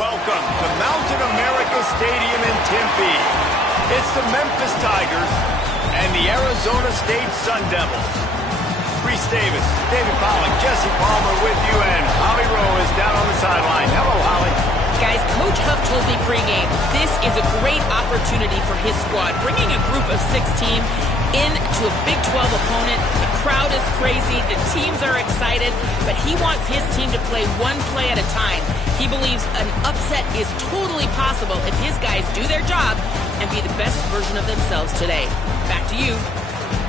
Welcome to Mountain America Stadium in Tempe. It's the Memphis Tigers and the Arizona State Sun Devils. Reese Davis, David Pollack, Jesse Palmer with you, and Holly Rowe is down on the sideline. Hello, Holly. Guys, Coach Huff told me pregame, this is a great opportunity for his squad. Bringing a group of 6 team into a Big 12 opponent. The crowd is crazy. The teams are excited. But he wants his team to play one play at a time. He believes an upset is totally possible if his guys do their job and be the best version of themselves today. Back to you.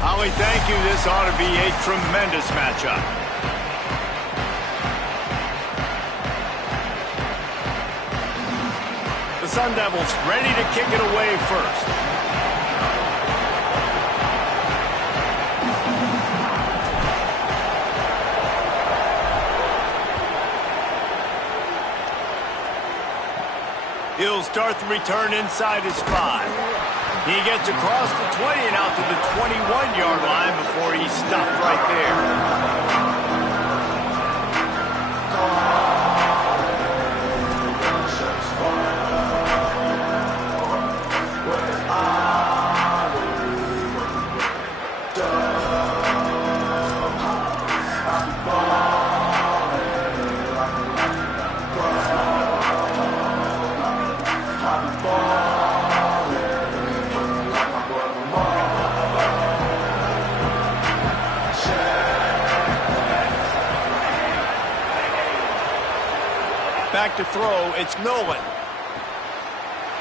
Holly, thank you. This ought to be a tremendous matchup. The Sun Devils ready to kick it away first. He'll start the return inside his 5. He gets across the 20 and out to the 21-yard line before he's stopped right there. Back to throw, it's Nolan.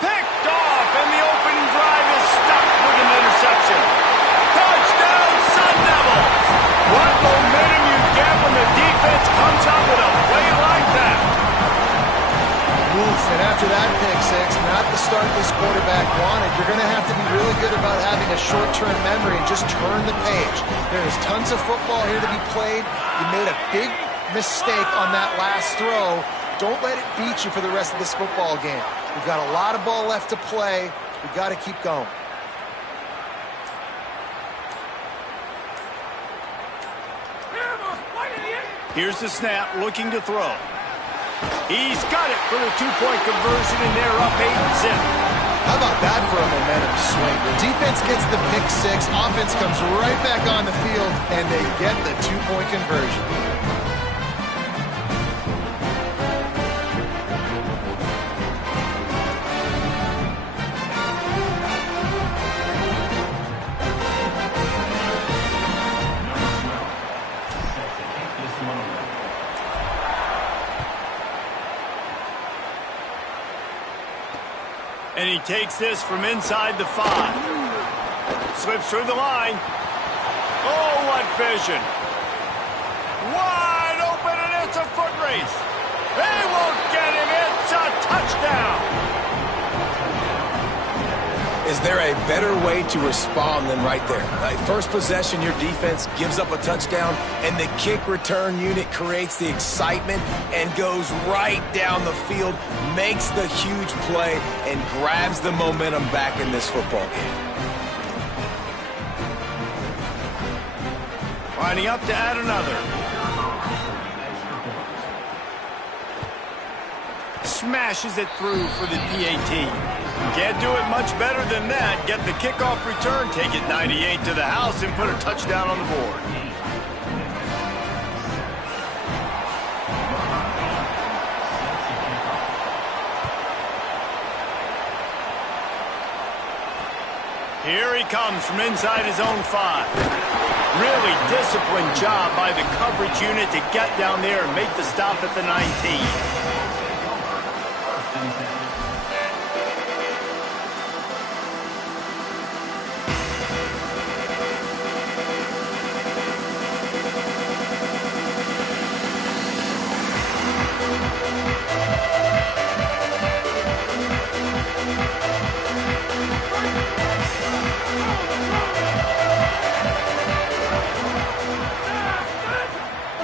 Picked off, and the opening drive is stopped with an interception. Touchdown, Sun Devils! What momentum you get when the defense comes out with a play like that. Oof, and after that pick six, not the start this quarterback wanted. You're going to have to be really good about having a short-term memory and just turn the page. There is tons of football here to be played. You made a big mistake on that last throw. Don't let it beat you for the rest of this football game. We've got a lot of ball left to play. We've got to keep going. Here's the snap, looking to throw. He's got it for the 2-point conversion, and they're up 8-zip. How about that for a momentum swing? The defense gets the pick six, offense comes right back on the field, and they get the 2-point conversion. And he takes this from inside the 5. Slips through the line. Oh, what vision. Wide open, and it's a foot race. They won't get him. It's a touchdown. Is there a better way to respond than right there? Like first possession, your defense gives up a touchdown, and the kick return unit creates the excitement and goes right down the field, makes the huge play, and grabs the momentum back in this football game. Lining up to add another. Smashes it through for the PAT. Can't do it much better than that. Get the kickoff return, take it 98 to the house, and put a touchdown on the board. Here he comes from inside his own 5. Really disciplined job by the coverage unit to get down there and make the stop at the 19.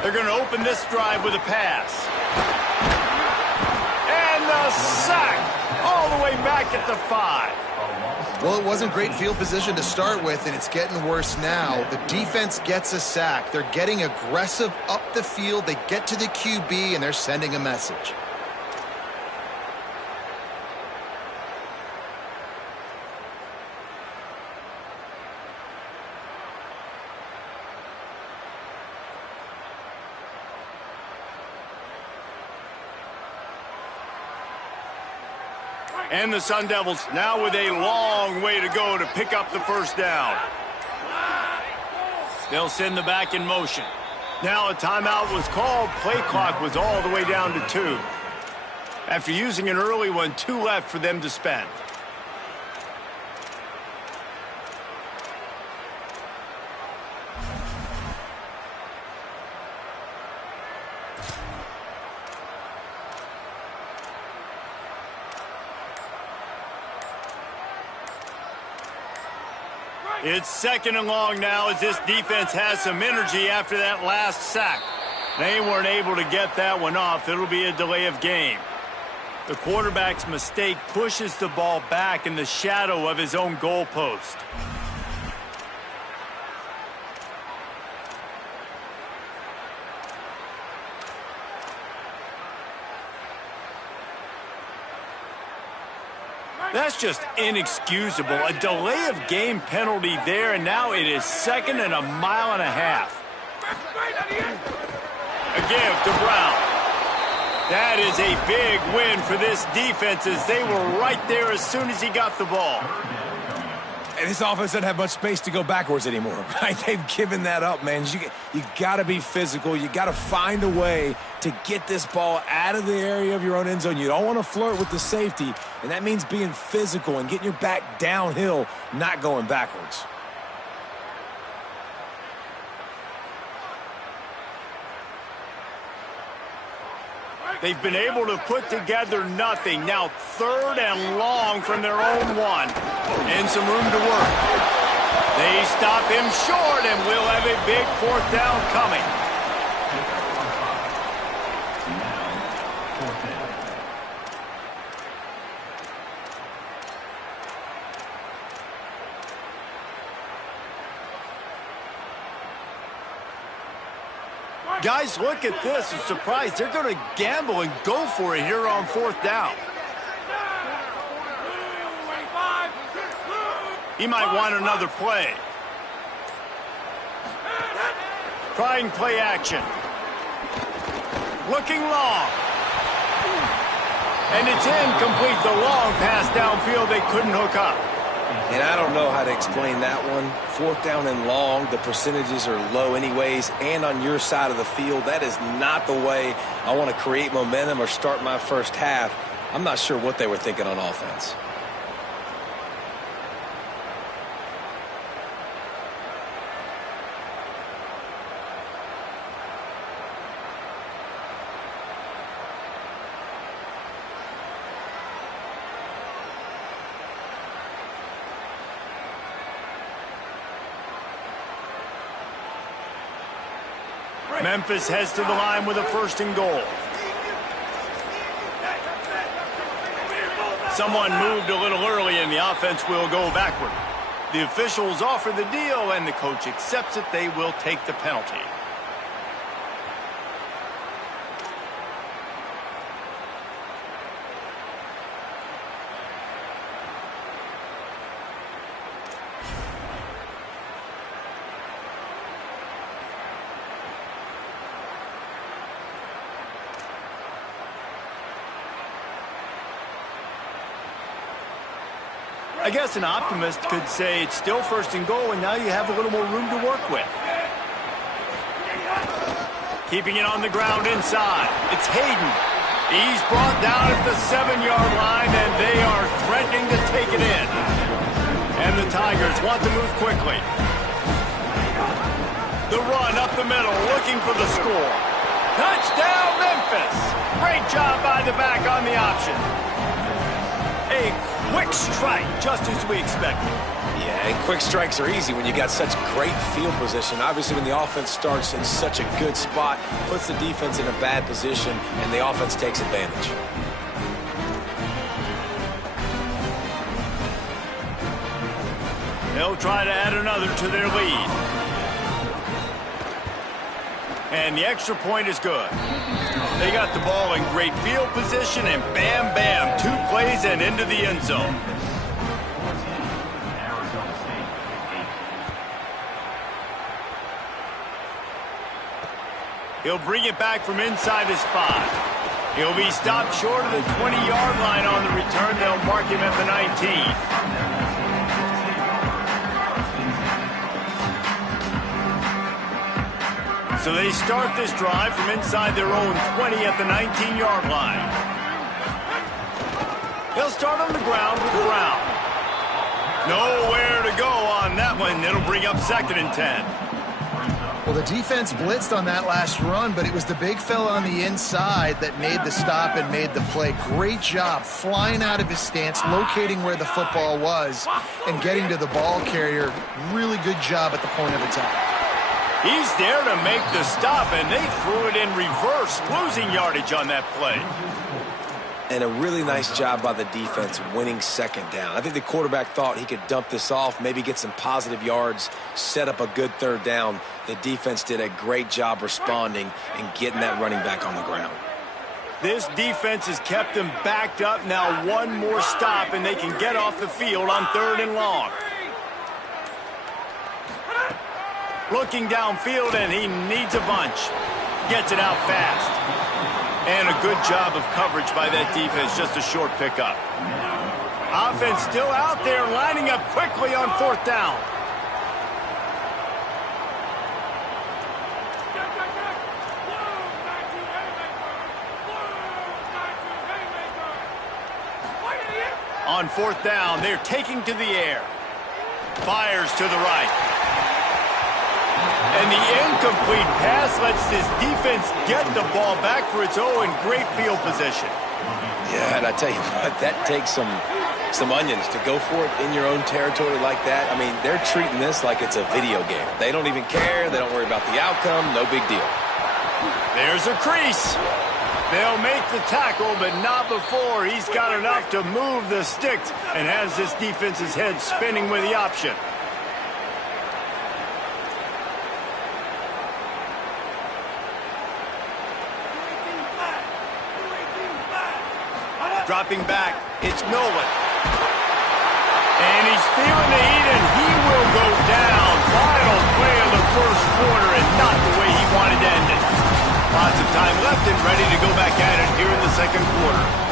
They're going to open this drive with a pass. And the sack all the way back at the 5. Well, it wasn't great field position to start with, and it's getting worse now. The defense gets a sack. They're getting aggressive up the field. They get to the QB, and they're sending a message. And the Sun Devils now with a long way to go to pick up the first down. They'll send the back in motion. Now a timeout was called. Play clock was all the way down to 2. After using an early one, 2 left for them to spend. It's 2nd and long now as this defense has some energy after that last sack. They weren't able to get that one off. It'll be a delay of game. The quarterback's mistake pushes the ball back in the shadow of his own goalpost. That's just inexcusable. A delay of game penalty there, and now it is 2nd and a mile and a half. A give to Brown. That is a big win for this defense as they were right there as soon as he got the ball. And this offense doesn't have much space to go backwards anymore, right? They've given that up, man. You got to be physical. You got to find a way to get this ball out of the area of your own end zone. You don't want to flirt with the safety, and that means being physical and getting your back downhill, not going backwards. They've been able to put together nothing. Now 3rd and long from their own 1. And some room to work. They stop him short, and we'll have a big 4th down coming. Guys, look at this. I'm surprised. They're going to gamble and go for it here on 4th down. He might want another play. Trying play action. Looking long. And it's incomplete. The long pass downfield they couldn't hook up. And I don't know how to explain that one. 4th down and long, the percentages are low anyways, and on your side of the field, that is not the way I want to create momentum or start my first half. I'm not sure what they were thinking on offense. Memphis heads to the line with a 1st and goal. Someone moved a little early and the offense will go backward. The officials offer the deal and the coach accepts it. They will take the penalty. I guess an optimist could say it's still 1st and goal, and now you have a little more room to work with. Keeping it on the ground inside. It's Hayden. He's brought down at the 7-yard line, and they are threatening to take it in. And the Tigers want to move quickly. The run up the middle, looking for the score. Touchdown, Memphis! Great job by the back on the option. A quick strike, just as we expected. Yeah, and quick strikes are easy when you got such great field position. Obviously, when the offense starts in such a good spot, puts the defense in a bad position, and the offense takes advantage. They'll try to add another to their lead. And the extra point is good. They got the ball in great field position, and bam, bam, 2 plays and into the end zone. He'll bring it back from inside his 5. He'll be stopped short of the 20-yard line on the return. They'll mark him at the 19. So they start this drive from inside their own 20 at the 19-yard line. They'll start on the ground with Brown. Nowhere to go on that one. It'll bring up 2nd and 10. Well, the defense blitzed on that last run, but it was the big fella on the inside that made the stop and made the play. Great job flying out of his stance, locating where the football was, and getting to the ball carrier. Really good job at the point of attack. He's there to make the stop, and they threw it in reverse, losing yardage on that play. And a really nice job by the defense winning 2nd down. I think the quarterback thought he could dump this off, maybe get some positive yards, set up a good 3rd down. The defense did a great job responding and getting that running back on the ground. This defense has kept them backed up. Now one more stop, and they can get off the field on 3rd and long. Looking downfield, and he needs a bunch. Gets it out fast. And a good job of coverage by that defense, just a short pickup. Offense still out there, lining up quickly on 4th down. On 4th down, they're taking to the air. Fires to the right. And the incomplete pass lets this defense get the ball back for its own. Great field position. Yeah, and I tell you what, that takes some onions to go for it in your own territory like that. I mean, they're treating this like it's a video game. They don't even care. They don't worry about the outcome. No big deal. There's a crease. They'll make the tackle, but not before he's got enough to move the sticks and has this defense's head spinning with the option. Dropping back, it's Nolan. And he's feeling the heat, and he will go down. Final play of the 1st quarter, and not the way he wanted to end it. Lots of time left and ready to go back at it here in the 2nd quarter.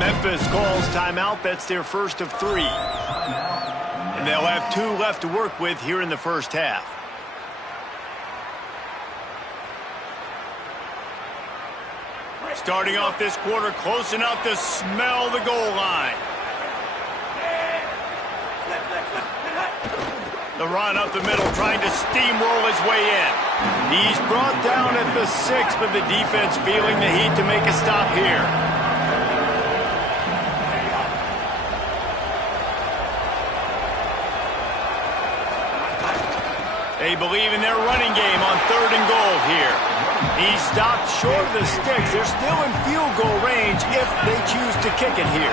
Memphis calls timeout. That's their first of 3. And they'll have 2 left to work with here in the 1st half. Starting off this quarter close enough to smell the goal line. The run up the middle, trying to steamroll his way in. He's brought down at the 6, but the defense feeling the heat to make a stop here. They believe in their running game on 3rd and goal here. He stopped short of the sticks. They're still in field goal range if they choose to kick it here.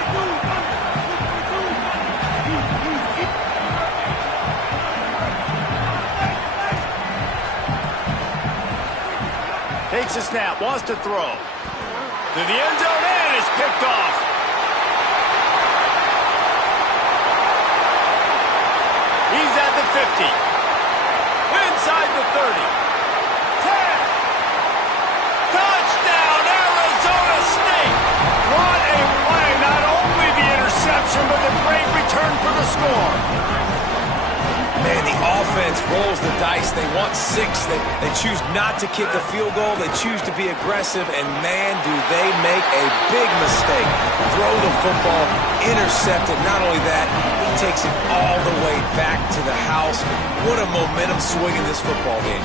Takes a snap, wants to throw. To the end zone, and it's picked off. He's at the 50. Inside the 30. 10. Touchdown, Arizona State. What a play. Not only the interception, but the great return for the score. Man, the offense rolls the dice. They want 6. They choose not to kick a field goal. They choose to be aggressive, and man, do they make a big mistake. Throw the football, intercept it. Not only that, he takes it all the way back to the house. What a momentum swing in this football game.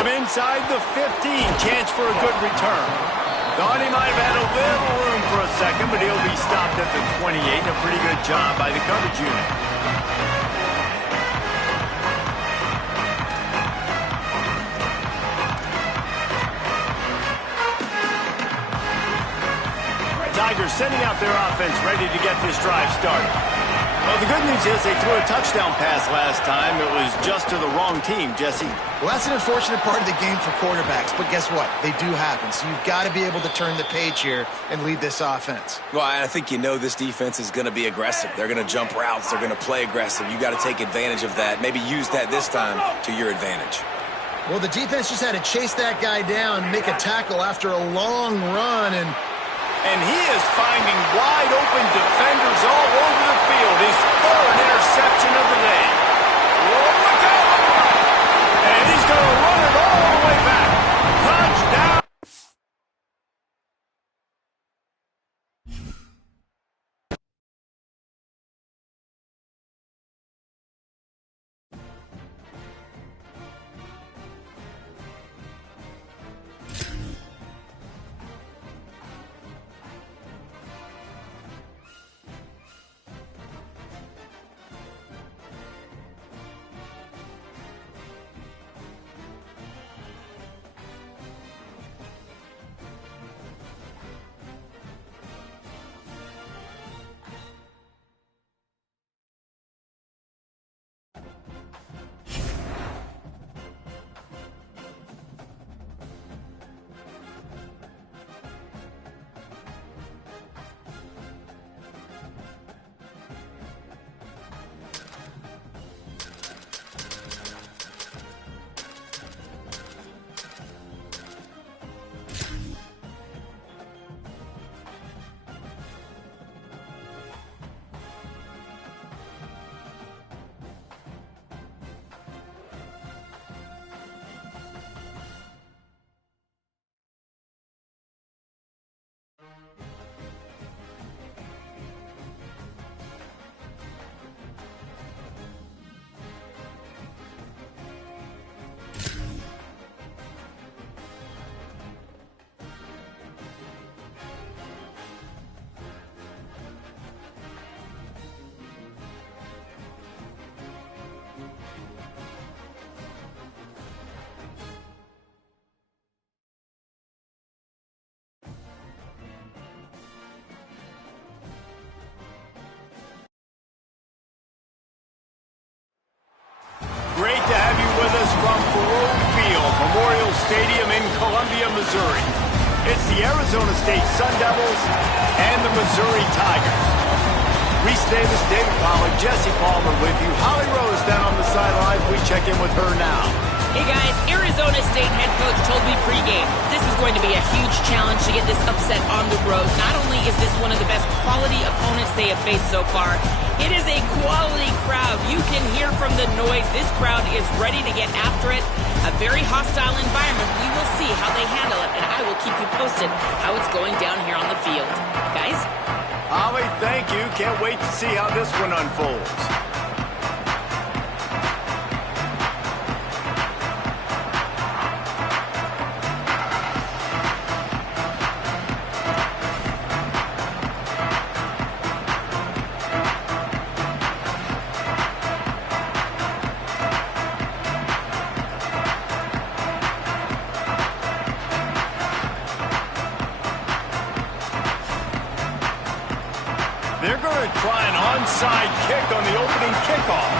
From inside the 15, chance for a good return. Thought he might have had a little room for a second, but he'll be stopped at the 28. A pretty good job by the coverage unit. Tigers sending out their offense, ready to get this drive started. Well, the good news is they threw a touchdown pass last time. It was just to the wrong team, Jesse. Well, that's an unfortunate part of the game for quarterbacks, but guess what? They do happen, so you've got to be able to turn the page here and lead this offense. Well, I think you know this defense is going to be aggressive. They're going to jump routes. They're going to play aggressive. You got to take advantage of that. Maybe use that this time to your advantage. Well, the defense just had to chase that guy down, make a tackle after a long run, and he is finding wide open defenders all over the field. His third interception of the day. Oh, look out! And he's going to run it all the way back. Touchdown! Great to have you with us from Faurot Field, Memorial Stadium in Columbia, Missouri. It's the Arizona State Sun Devils and the Missouri Tigers. Reese Davis, David Pollack, Jesse Palmer with you. Holly Rose down on the sidelines. We check in with her now. Hey guys, Arizona State head coach told me pregame, this is going to be a huge challenge to get this upset on the road. Not only is this one of the best quality opponents they have faced so far, it is a quality crowd. You can hear from the noise. This crowd is ready to get after it. A very hostile environment. We will see how they handle it, and I will keep you posted how it's going down here on the field. Guys? Holly, thank you. Can't wait to see how this one unfolds. They're going to try an onside kick on the opening kickoff.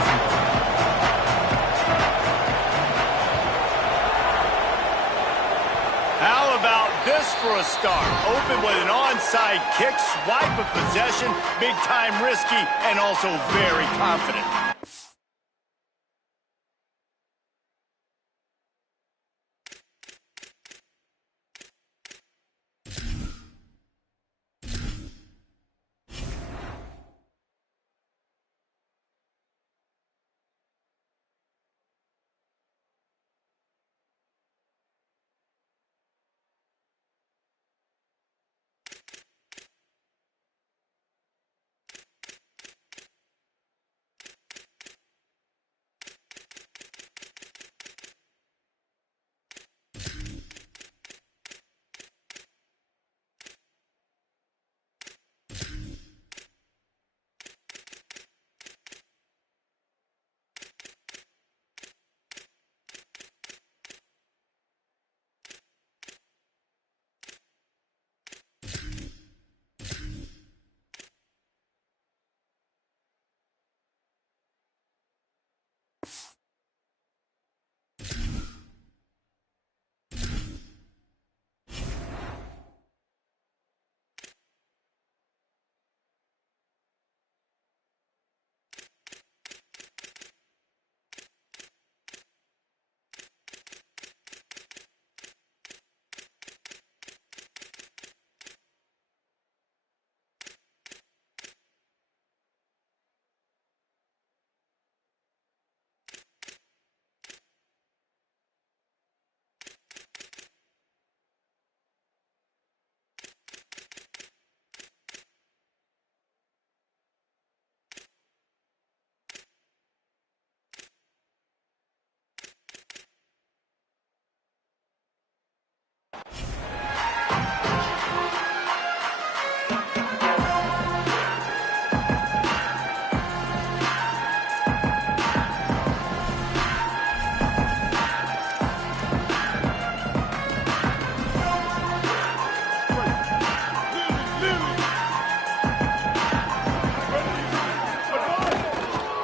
How about this for a start? Open with an onside kick, swipe of possession, big time risky, and also very confident.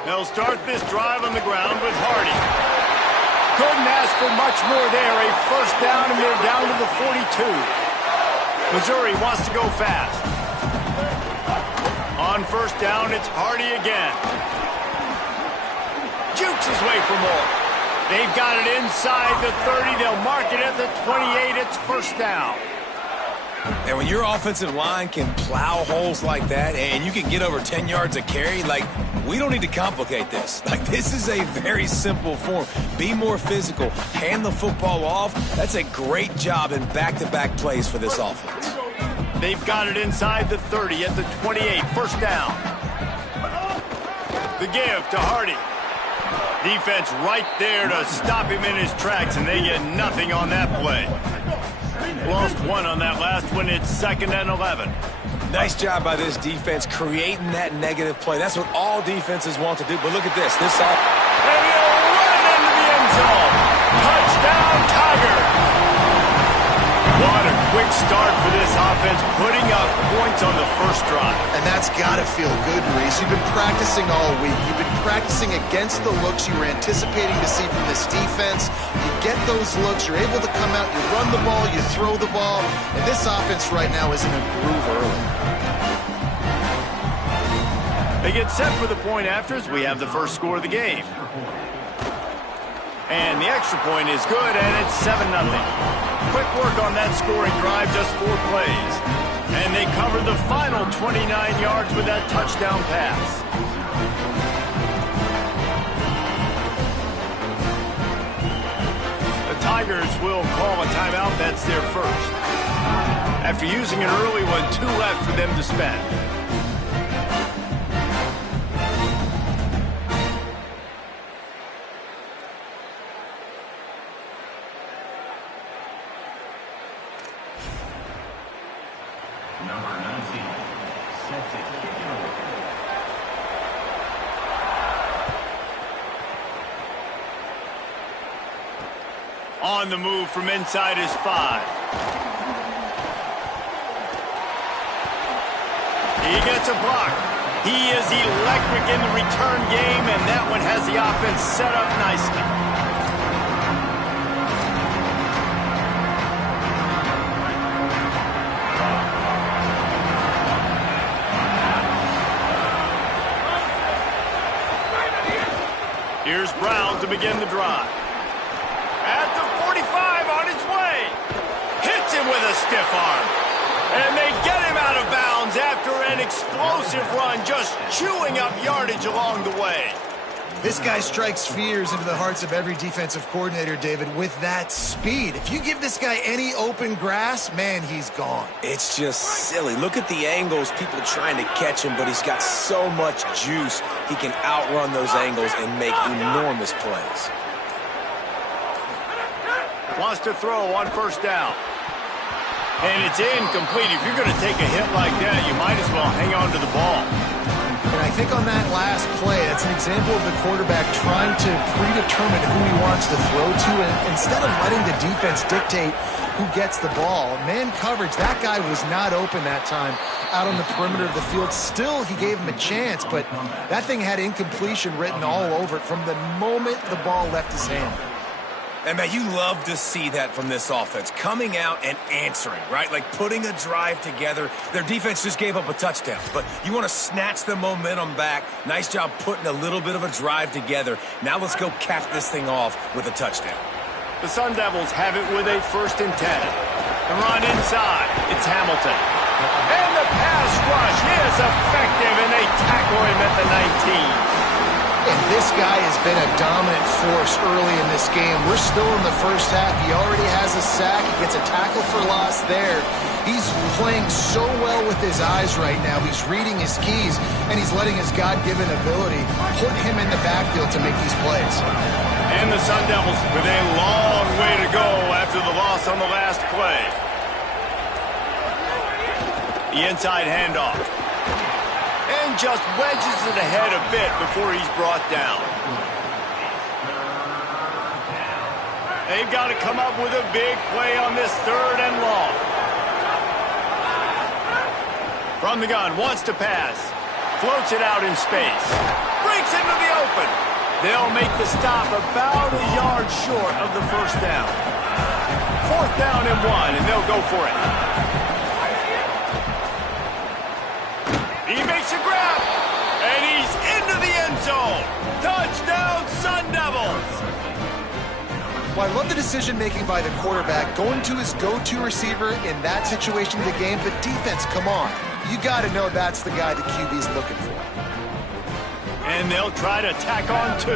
They'll start this drive on the ground with Hardy. Couldn't ask for much more there. A first down, and they're down to the 42. Missouri wants to go fast. On first down, it's Hardy again. Jukes his way for more. They've got it inside the 30. They'll mark it at the 28. It's first down. And when your offensive line can plow holes like that and you can get over 10 yards a carry, like, we don't need to complicate this. Like, this is a very simple form. Be more physical. Hand the football off. That's a great job in back-to-back plays for this offense. They've got it inside the 30 at the 28. First down. The give to Hardy. Defense right there to stop him in his tracks, and they get nothing on that play. Lost one on that last one. It's 2nd and 11. Nice job by this defense creating that negative play. That's what all defenses want to do. But look at this. And he'll run into the end zone. Touchdown, Tigers. What a quick start for this offense, putting up points on the first drive. And that's got to feel good, Reese. You've been practicing all week. You've been practicing against the looks you were anticipating to see from this defense. You get those looks, you're able to come out, you run the ball, you throw the ball, and this offense right now is in a groove early. They get set for the point afters. We have the first score of the game. And the extra point is good, and it's 7-0. Quick work on that scoring drive, just 4 plays. And they covered the final 29 yards with that touchdown pass. The Tigers will call a timeout. That's their first. After using an early one, 2 left for them to spend. On the move from inside his 5. He gets a block. He is electric in the return game, and that one has the offense set up nicely. Here's Brown to begin the drive. At the 45, on his way. Hits him with a stiff arm. And they get him out of bounds after an explosive run, just chewing up yardage along the way. This guy strikes fears into the hearts of every defensive coordinator, David, with that speed. If you give this guy any open grass, man, he's gone. It's just silly. Look at the angles, people trying to catch him, but he's got so much juice. He can outrun those angles and make enormous plays. Wants to throw on first down. And it's incomplete. If you're going to take a hit like that, you might as well hang on to the ball. And I think on that last play, that's an example of the quarterback trying to predetermine who he wants to throw to, and instead of letting the defense dictate who gets the ball. Man coverage, that guy was not open that time out on the perimeter of the field. Still, he gave him a chance, but that thing had incompletion written all over it from the moment the ball left his hand. And, man, you love to see that from this offense, coming out and answering, right? Like putting a drive together. Their defense just gave up a touchdown, but you want to snatch the momentum back. Nice job putting a little bit of a drive together. Now let's go cap this thing off with a touchdown. The Sun Devils have it with a 1st and 10. The run inside. It's Hamilton. And the pass rush is effective, and they tackle him at the 19. And this guy has been a dominant force early in this game. We're still in the first half. He already has a sack. He gets a tackle for loss there. He's playing so well with his eyes right now. He's reading his keys, and he's letting his God-given ability put him in the backfield to make these plays. And the Sun Devils with a long way to go after the loss on the last play. The inside handoff. And just wedges it ahead a bit before he's brought down. They've got to come up with a big play on this 3rd and long. From the gun, wants to pass. Floats it out in space. Breaks into the open. They'll make the stop about a yard short of the first down. 4th down and 1, and they'll go for it. He makes a grab, and he's into the end zone. Touchdown, Sun Devils. Well, I love the decision-making by the quarterback, going to his go-to receiver in that situation of the game, but defense, come on. You got to know that's the guy the QB's looking for. And they'll try to tack on 2.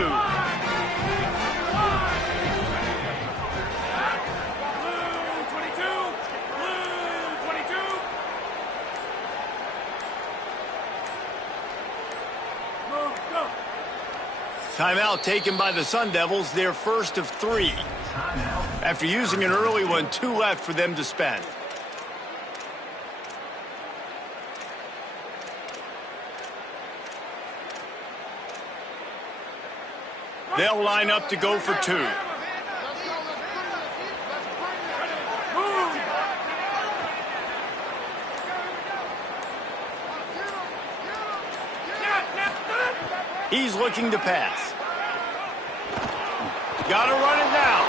Timeout taken by the Sun Devils, their first of 3. After using an early one, 2 left for them to spend. They'll line up to go for 2. He's looking to pass. Gotta run it now.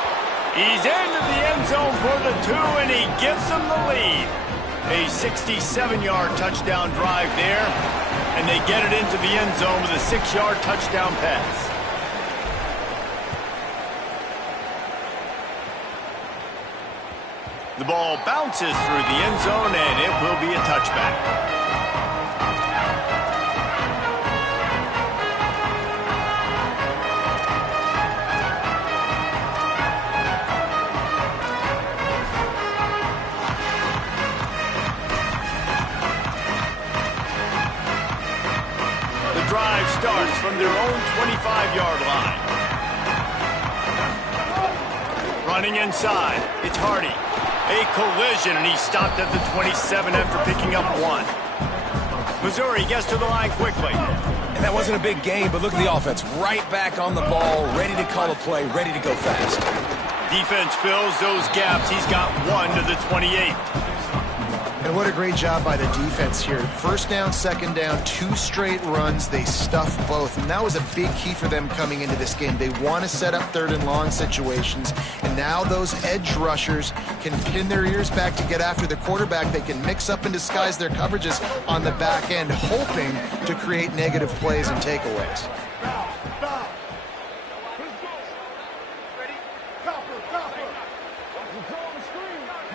He's into the end zone for the 2, and he gives them the lead. A 67-yard touchdown drive there, and they get it into the end zone with a 6-yard touchdown pass. The ball bounces through the end zone, and it will be a touchback. Drive starts from their own 25-yard line. Running inside, it's Hardy. A collision, and he stopped at the 27 after picking up 1. Missouri gets to the line quickly. And that wasn't a big gain, but look at the offense. Right back on the ball, ready to call a play, ready to go fast. Defense fills those gaps. He's got 1 to the 28. And what a great job by the defense here. 1st down, 2nd down, 2 straight runs. They stuffed both, and that was a big key for them coming into this game. They want to set up 3rd and long situations, and now those edge rushers can pin their ears back to get after the quarterback. They can mix up and disguise their coverages on the back end, hoping to create negative plays and takeaways.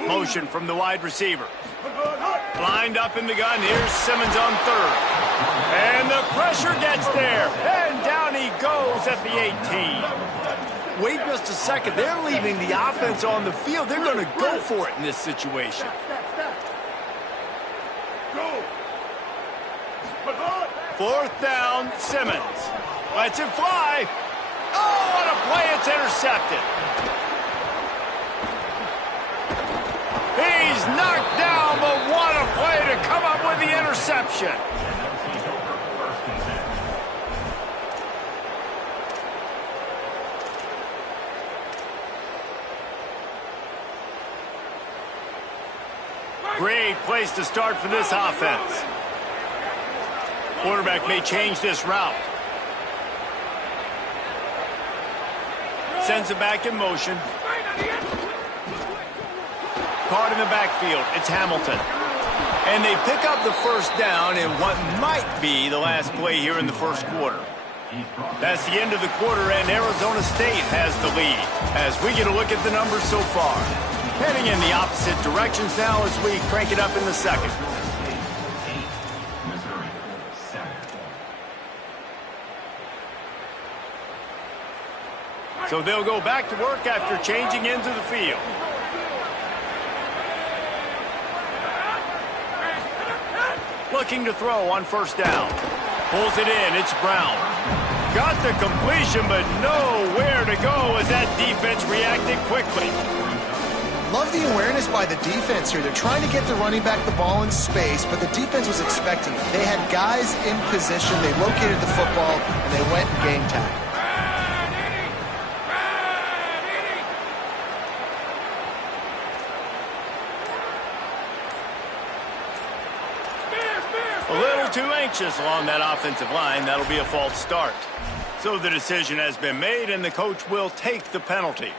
Motion from the wide receiver. Lined up in the gun. Here's Simmons on 3rd. And the pressure gets there. And down he goes at the 18. Wait just a second. They're leaving the offense on the field. They're going to go for it in this situation. 4th down, Simmons. Lets it fly. Oh, what a play. It's intercepted. He's knocked down, but what a play to come up with the interception. Great place to start for this offense. Quarterback may change this route. Sends it back in motion. Caught in the backfield, it's Hamilton. And they pick up the 1st down in what might be the last play here in the 1st quarter. That's the end of the quarter, and Arizona State has the lead as we get a look at the numbers so far. Heading in the opposite directions now as we crank it up in the 2nd. So they'll go back to work after changing into the field. Looking to throw on 1st down. Pulls it in, it's Brown. Got the completion, but nowhere to go as that defense reacted quickly. Love the awareness by the defense here. They're trying to get the running back the ball in space, but the defense was expecting it. They had guys in position, they located the football, and they went and game tackle. A little too anxious along that offensive line. That'll be a false start. So the decision has been made, and the coach will take the penalty.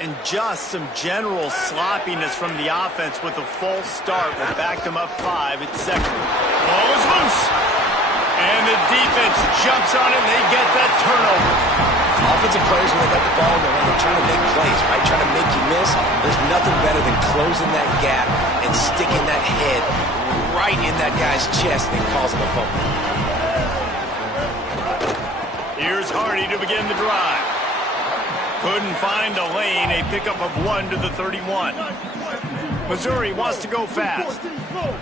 And just some general sloppiness from the offense with a false start will back them up 5 at second. Ball is loose. And the defense jumps on it, and they get that turnover. Offensive players, when they got the ball in their hand, they're trying to make plays, right? Trying to make you miss. There's nothing better than closing that gap and sticking that head right in that guy's chest and causing a fumble. Here's Hardy to begin the drive. Couldn't find a lane, a pickup of 1 to the 31. Missouri wants to go fast.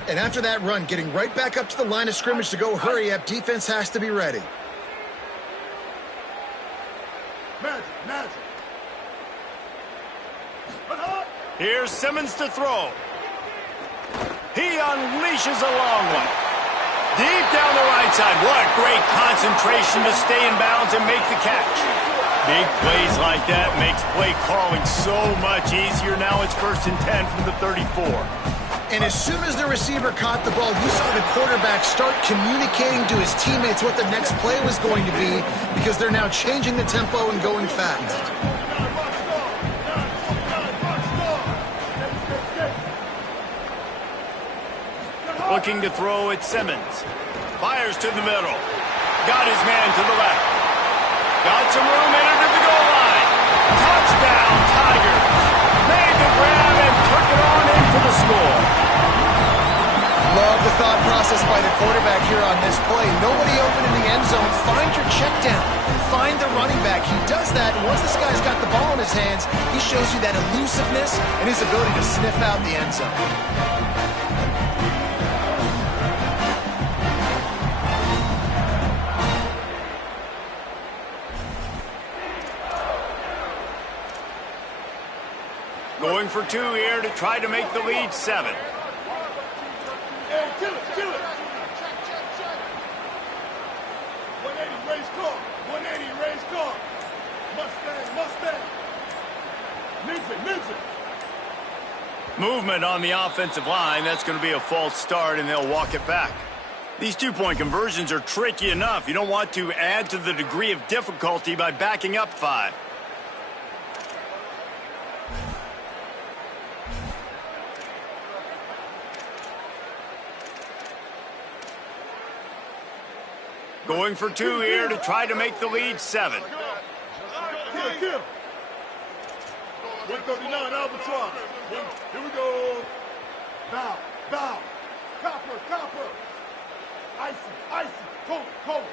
And after that run, getting right back up to the line of scrimmage to go hurry up, defense has to be ready. Here's Simmons to throw. He unleashes a long one. Deep down the right side. What great concentration to stay in bounds and make the catch. Big plays like that makes play calling so much easier. Now it's 1st and 10 from the 34. And as soon as the receiver caught the ball, you saw the quarterback start communicating to his teammates what the next play was going to be, because they're now changing the tempo and going fast. Looking to throw at Simmons. Fires to the middle. Got his man to the left. Got some room, entered to the goal line. Touchdown, Tigers. Made the grab and took it on in for the score. Love the thought process by the quarterback here on this play. Nobody open in the end zone. Find your check down. Find the running back. He does that, and once this guy's got the ball in his hands, he shows you that elusiveness and his ability to sniff out the end zone. Going for 2 here to try to make the lead 7. Hey, kill it, kill it. 180, raise car. 180, raise car. Mustang, Mustang. Ninja. Movement on the offensive line. That's going to be a false start, and they'll walk it back. These 2-point conversions are tricky enough. You don't want to add to the degree of difficulty by backing up 5. Going for 2 here to try to make the lead 7. Kill. 139, Albatross. Here we go. Bow. Copper. Icy. Cold.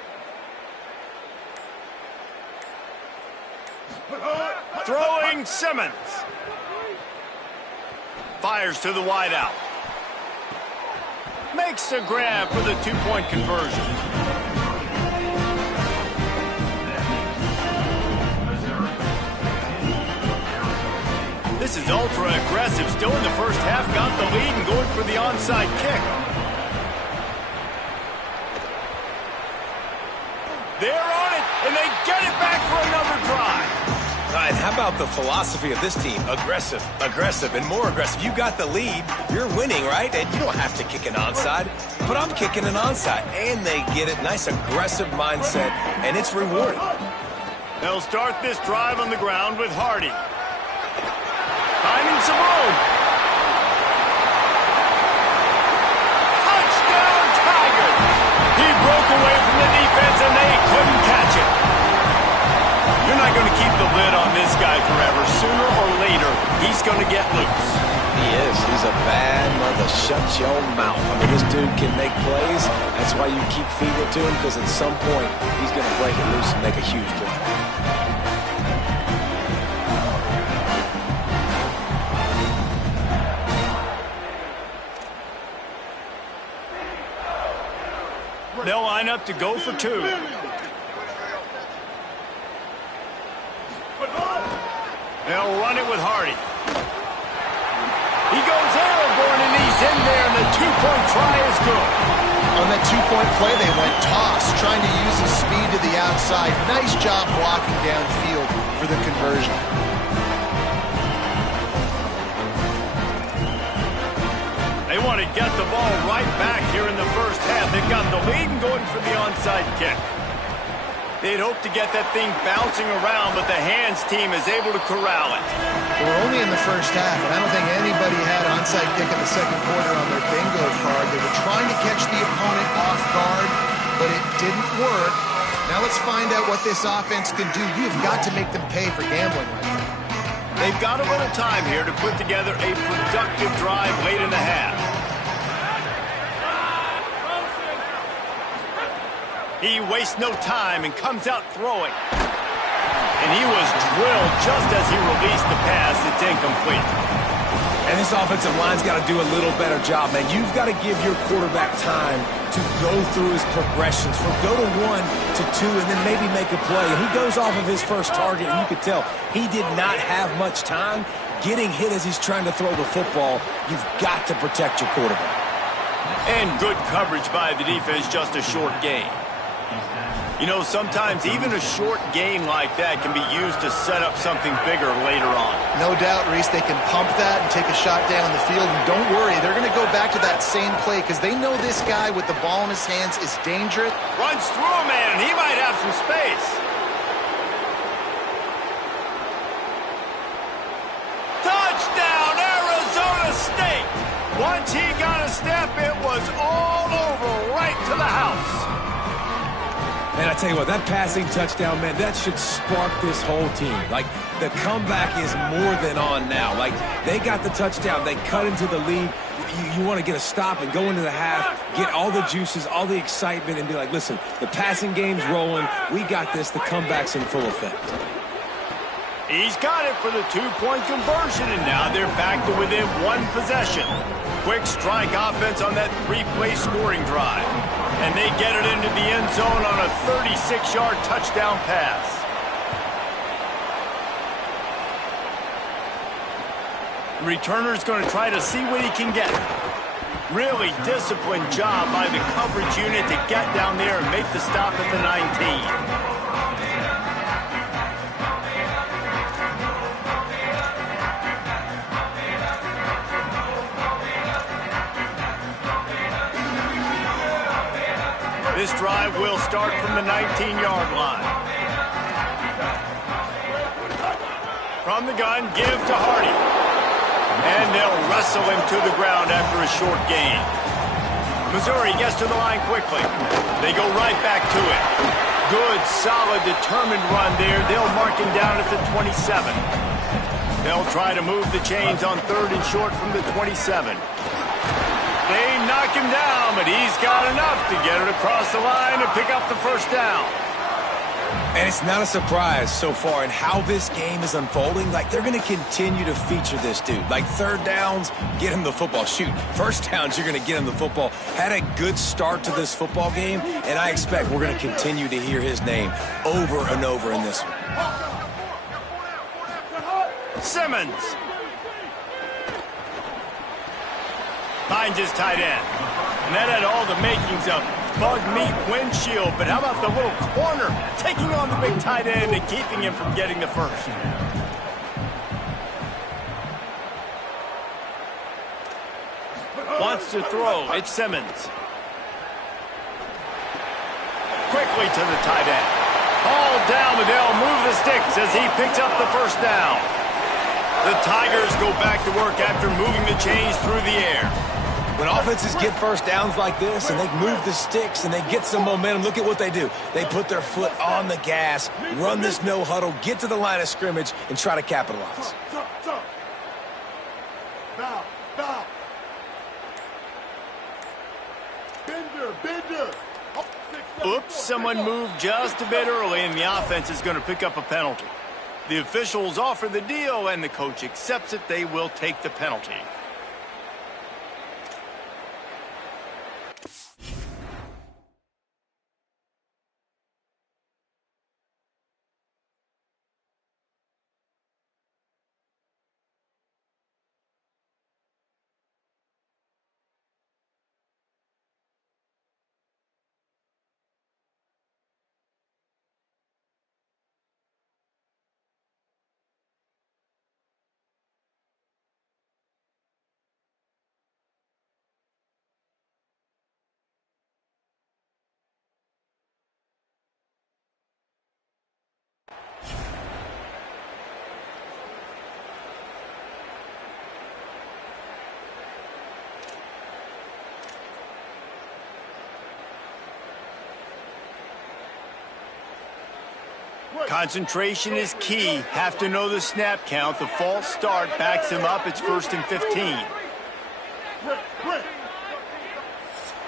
Throwing Simmons. Fires to the wideout. Makes the grab for the 2-point conversion. This is ultra aggressive. Still in the first half, got the lead and going for the onside kick. They're on it, and they get it back for another drive. And how about the philosophy of this team? Aggressive, and more aggressive. You got the lead, you're winning, right? And you don't have to kick an onside, but I'm kicking an onside. And they get it. Nice aggressive mindset, and it's rewarding. They'll start this drive on the ground with Hardy. Finding some room. Touchdown, Tigers! He broke away from the defense, and they couldn't catch it. You're not going to keep the lid on this guy forever. Sooner or later, he's going to get loose. He is. He's a bad mother. Shut your mouth. I mean, this dude can make plays. That's why you keep feeding it to him, because at some point, he's going to break it loose and make a huge play. They'll line up to go for 2. They'll run it with Hardy. He goes airborne, and he's in there, and the two-point try is good. On that two-point play, they went toss, trying to use his speed to the outside. Nice job blocking downfield for the conversion. They want to get the ball right back here in the first half. They've got the lead and going for the onside kick. They'd hope to get that thing bouncing around, but the hands team is able to corral it. We're only in the first half, and I don't think anybody had onside kick in the second quarter on their bingo card. They were trying to catch the opponent off guard, but it didn't work. Now let's find out what this offense can do. You've got to make them pay for gambling like that. They've got a little time here to put together a productive drive late in the half. He wastes no time and comes out throwing. And he was drilled just as he released the pass. It's incomplete. And this offensive line's got to do a little better job, man. You've got to give your quarterback time to go through his progressions, from go to 1 to 2, and then maybe make a play. And he goes off of his first target, and you could tell he did not have much time getting hit as he's trying to throw the football. You've got to protect your quarterback. And good coverage by the defense, just a short gain. You know, sometimes even a short game like that can be used to set up something bigger later on. No doubt, Reese, they can pump that and take a shot down the field. And don't worry, they're going to go back to that same play because they know this guy with the ball in his hands is dangerous. Runs through a man, and he might have some space. Touchdown, Arizona State! Once he got a step, it was all over, right to the house. Man, I tell you what, that passing touchdown, man, that should spark this whole team. Like, the comeback is more than on now. Like, they got the touchdown. They cut into the lead. You want to get a stop and go into the half, get all the juices, all the excitement, and be like, listen, the passing game's rolling. We got this. The comeback's in full effect. He's got it for the two-point conversion, and now they're back to within one possession. Quick strike offense on that three-play scoring drive. And they get it into the end zone on a 36-yard touchdown pass. The returner's going to try to see what he can get. Really disciplined job by the coverage unit to get down there and make the stop at the 19. This drive will start from the 19-yard line. From the gun, give to Hardy. And they'll wrestle him to the ground after a short gain. Missouri gets to the line quickly. They go right back to it. Good, solid, determined run there. They'll mark him down at the 27. They'll try to move the chains on 3rd and short from the 27. They knock him down, but he's got enough to get it across the line and pick up the first down. And it's not a surprise so far in how this game is unfolding. Like, they're going to continue to feature this dude. Like, 3rd downs, get him the football. Shoot, 1st downs, you're going to get him the football. Had a good start to this football game, and I expect we're going to continue to hear his name over and over in this one. Simmons finds his tight end. And that had all the makings of bug meat windshield. But how about the little corner taking on the big tight end and keeping him from getting the first? Wants to throw. It's Simmons. Quickly to the tight end. All down, but they'll move the sticks as he picks up the first down. The Tigers go back to work after moving the chains through the air. When offenses get first downs like this and they move the sticks and they get some momentum, look at what they do. They put their foot on the gas, run this no huddle, get to the line of scrimmage, and try to capitalize. Bow. Bender. Oops, someone moved just a bit early, and the offense is going to pick up a penalty. The officials offer the deal, and the coach accepts it. They will take the penalty. Concentration is key. Have to know the snap count. The false start backs him up. It's 1st and 15.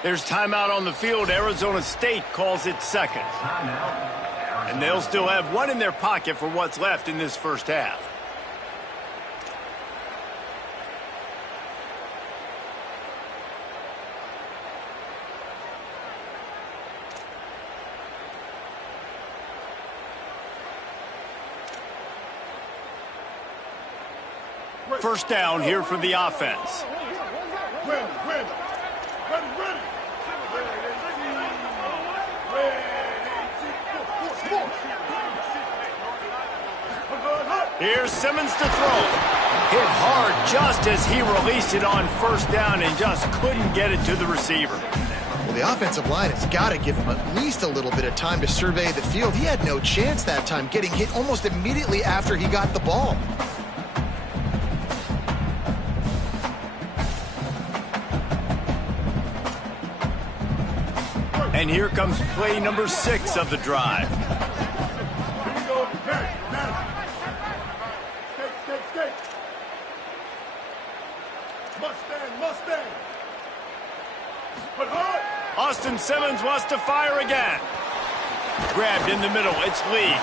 There's timeout on the field. Arizona State calls it second. And they'll still have one in their pocket for what's left in this first half. First down here for the offense. Here's Simmons to throw. Hit hard just as he released it on first down and just couldn't get it to the receiver. Well, the offensive line has got to give him at least a little bit of time to survey the field. He had no chance that time, getting hit almost immediately after he got the ball. And here comes play number 6 of the drive. Here we go. Stay. Mustang. Put hard. Austin Simmons wants to fire again. Grabbed in the middle. It's Lee.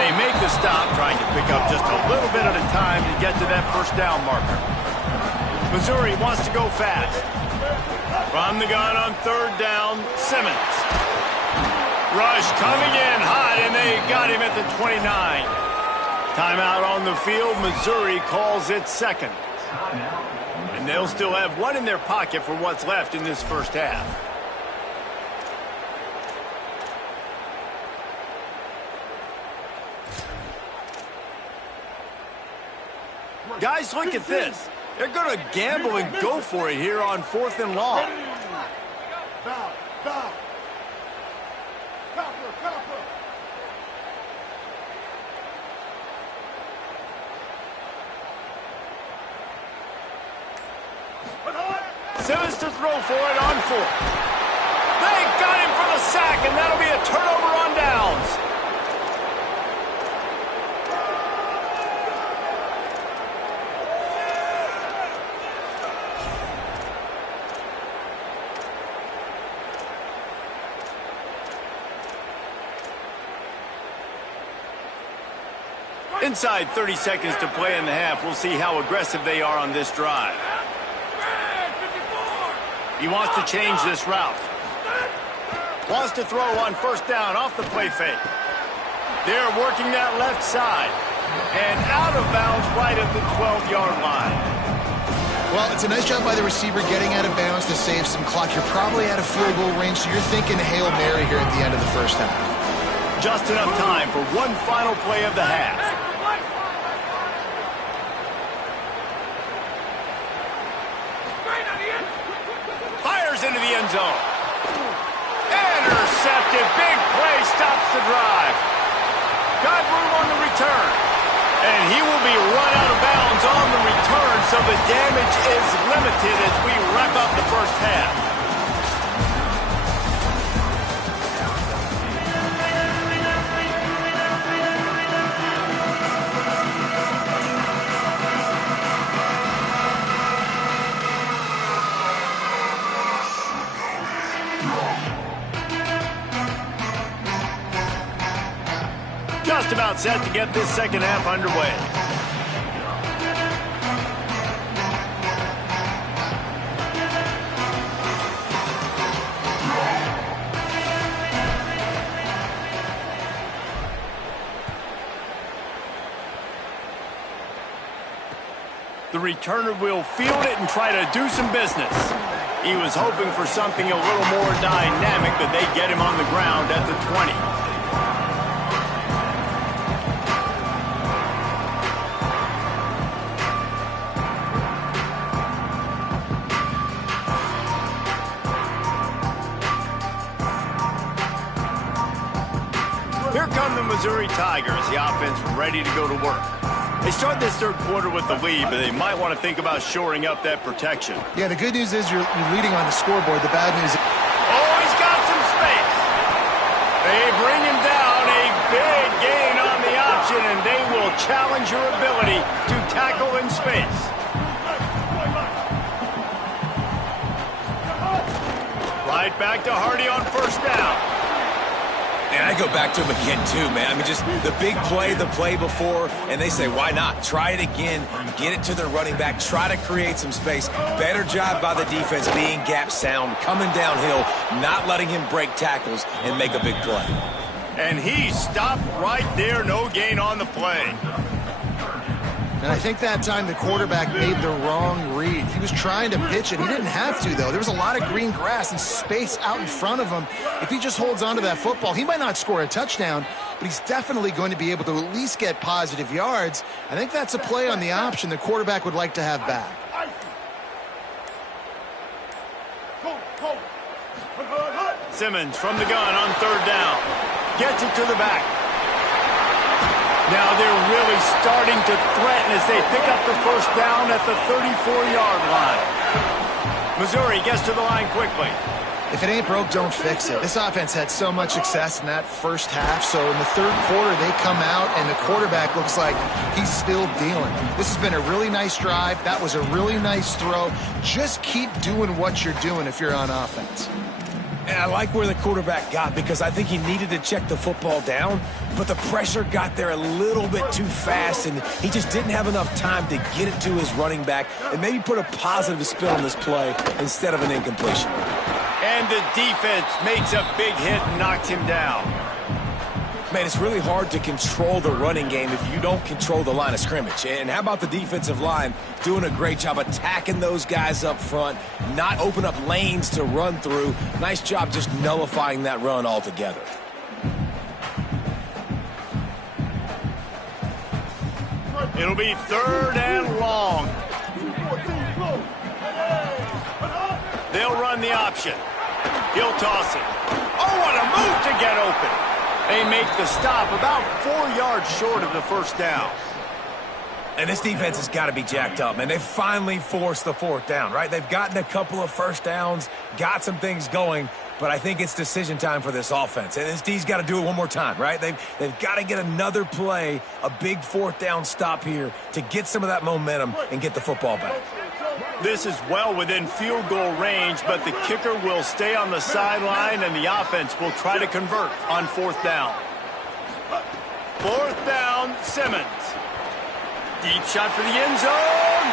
They make the stop, trying to pick up just a little bit at a time to get to that first down marker. Missouri wants to go fast. From the gun on third down, Simmons. Rush coming in hot, and they got him at the 29. Timeout on the field. Missouri calls it second. And they'll still have one in their pocket for what's left in this first half. Guys, look at this. They're going to gamble and go for it here on 4th and long. Foul. Copper. Simmons to throw for it on 4th. They got him for the sack, and that'll be a turnover on downs. Inside 30 seconds to play in the half. We'll see how aggressive they are on this drive. He wants to change this route. Wants to throw on first down off the play fake. They're working that left side. And out of bounds right at the 12-yard line. Well, it's a nice job by the receiver getting out of bounds to save some clock. You're probably out of field goal range, so you're thinking Hail Mary here at the end of the first half. Just enough time for one final play of the half. Into the end zone. Intercepted. Big play stops the drive. Got room on the return. And he will be run out of bounds on the return, so the damage is limited as we wrap up the first half. Just about set to get this second half underway. The returner will field it and try to do some business. He was hoping for something a little more dynamic, but they get him on the ground at the 20. Here come the Missouri Tigers, the offense ready to go to work. They start this third quarter with the lead, but they might want to think about shoring up that protection. Yeah, the good news is you're leading on the scoreboard. The bad news is... Oh, he's got some space. They bring him down. A big game will challenge your ability to tackle in space. Right back to Hardy on first down. And I go back to him again, too, man. I mean, just the big play, the play before, and they say, why not? Try it again, get it to the running back, try to create some space. Better job by the defense being gap sound, coming downhill, not letting him break tackles and make a big play. And he stopped right there, no gain on the play. And I think that time the quarterback made the wrong read. He was trying to pitch it. He didn't have to, though. There was a lot of green grass and space out in front of him. If he just holds on to that football, he might not score a touchdown, but he's definitely going to be able to at least get positive yards. I think that's a play on the option the quarterback would like to have back. Simmons from the gun on third down. Gets it to the back. Now they're really starting to threaten as they pick up the first down at the 34-yard line. Missouri gets to the line quickly. If it ain't broke, don't fix it. This offense had so much success in that first half, so in the third quarter they come out and the quarterback looks like he's still dealing. This has been a really nice drive. That was a really nice throw. Just keep doing what you're doing if you're on offense. And I like where the quarterback got because I think he needed to check the football down, but the pressure got there a little bit too fast, and he just didn't have enough time to get it to his running back and maybe put a positive spin on this play instead of an incompletion. And the defense makes a big hit and knocks him down. Man, it's really hard to control the running game if you don't control the line of scrimmage. And how about the defensive line doing a great job attacking those guys up front, not open up lanes to run through. Nice job just nullifying that run altogether. It'll be third and long. They'll run the option. He'll toss it. Oh, what a move to get open. They make the stop about 4 yards short of the first down. And this defense has got to be jacked up, man. They finally forced the fourth down, right? They've gotten a couple of first downs, got some things going, but I think it's decision time for this offense. And this D's got to do it one more time, right? They've got to get another play, a big fourth down stop here to get some of that momentum and get the football back. This is well within field goal range, but the kicker will stay on the sideline and the offense will try to convert on fourth down. Fourth down, Simmons. Deep shot for the end zone.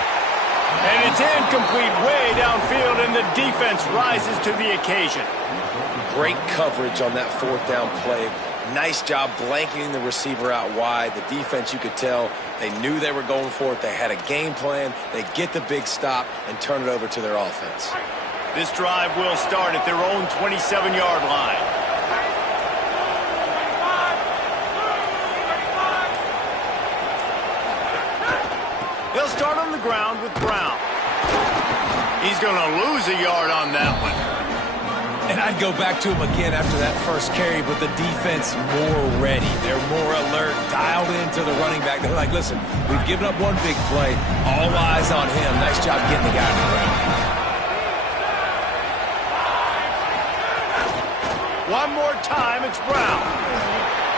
And it's incomplete way downfield, and the defense rises to the occasion. Great coverage on that fourth down play. Nice job blanketing the receiver out wide. The defense, you could tell, they knew they were going for it. They had a game plan. They get the big stop and turn it over to their offense. This drive will start at their own 27-yard line. They'll start on the ground with Brown. He's going to lose a yard on that one. And I'd go back to him again after that first carry, but the defense more ready. They're more alert, dialed into the running back. They're like, listen, we've given up one big play. All eyes on him. Nice job getting the guy on the ground. One more time, it's Brown.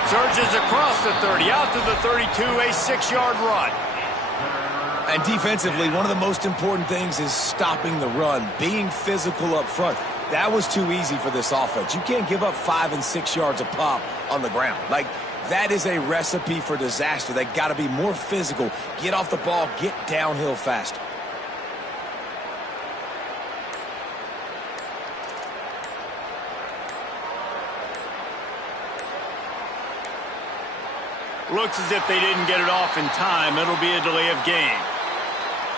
Surges across the 30, out to the 32, a 6-yard run. And defensively, one of the most important things is stopping the run, being physical up front. That was too easy for this offense. You can't give up 5 and 6 yards a pop on the ground. Like, that is a recipe for disaster. They got to be more physical, get off the ball, get downhill faster. Looks as if they didn't get it off in time. It'll be a delay of game.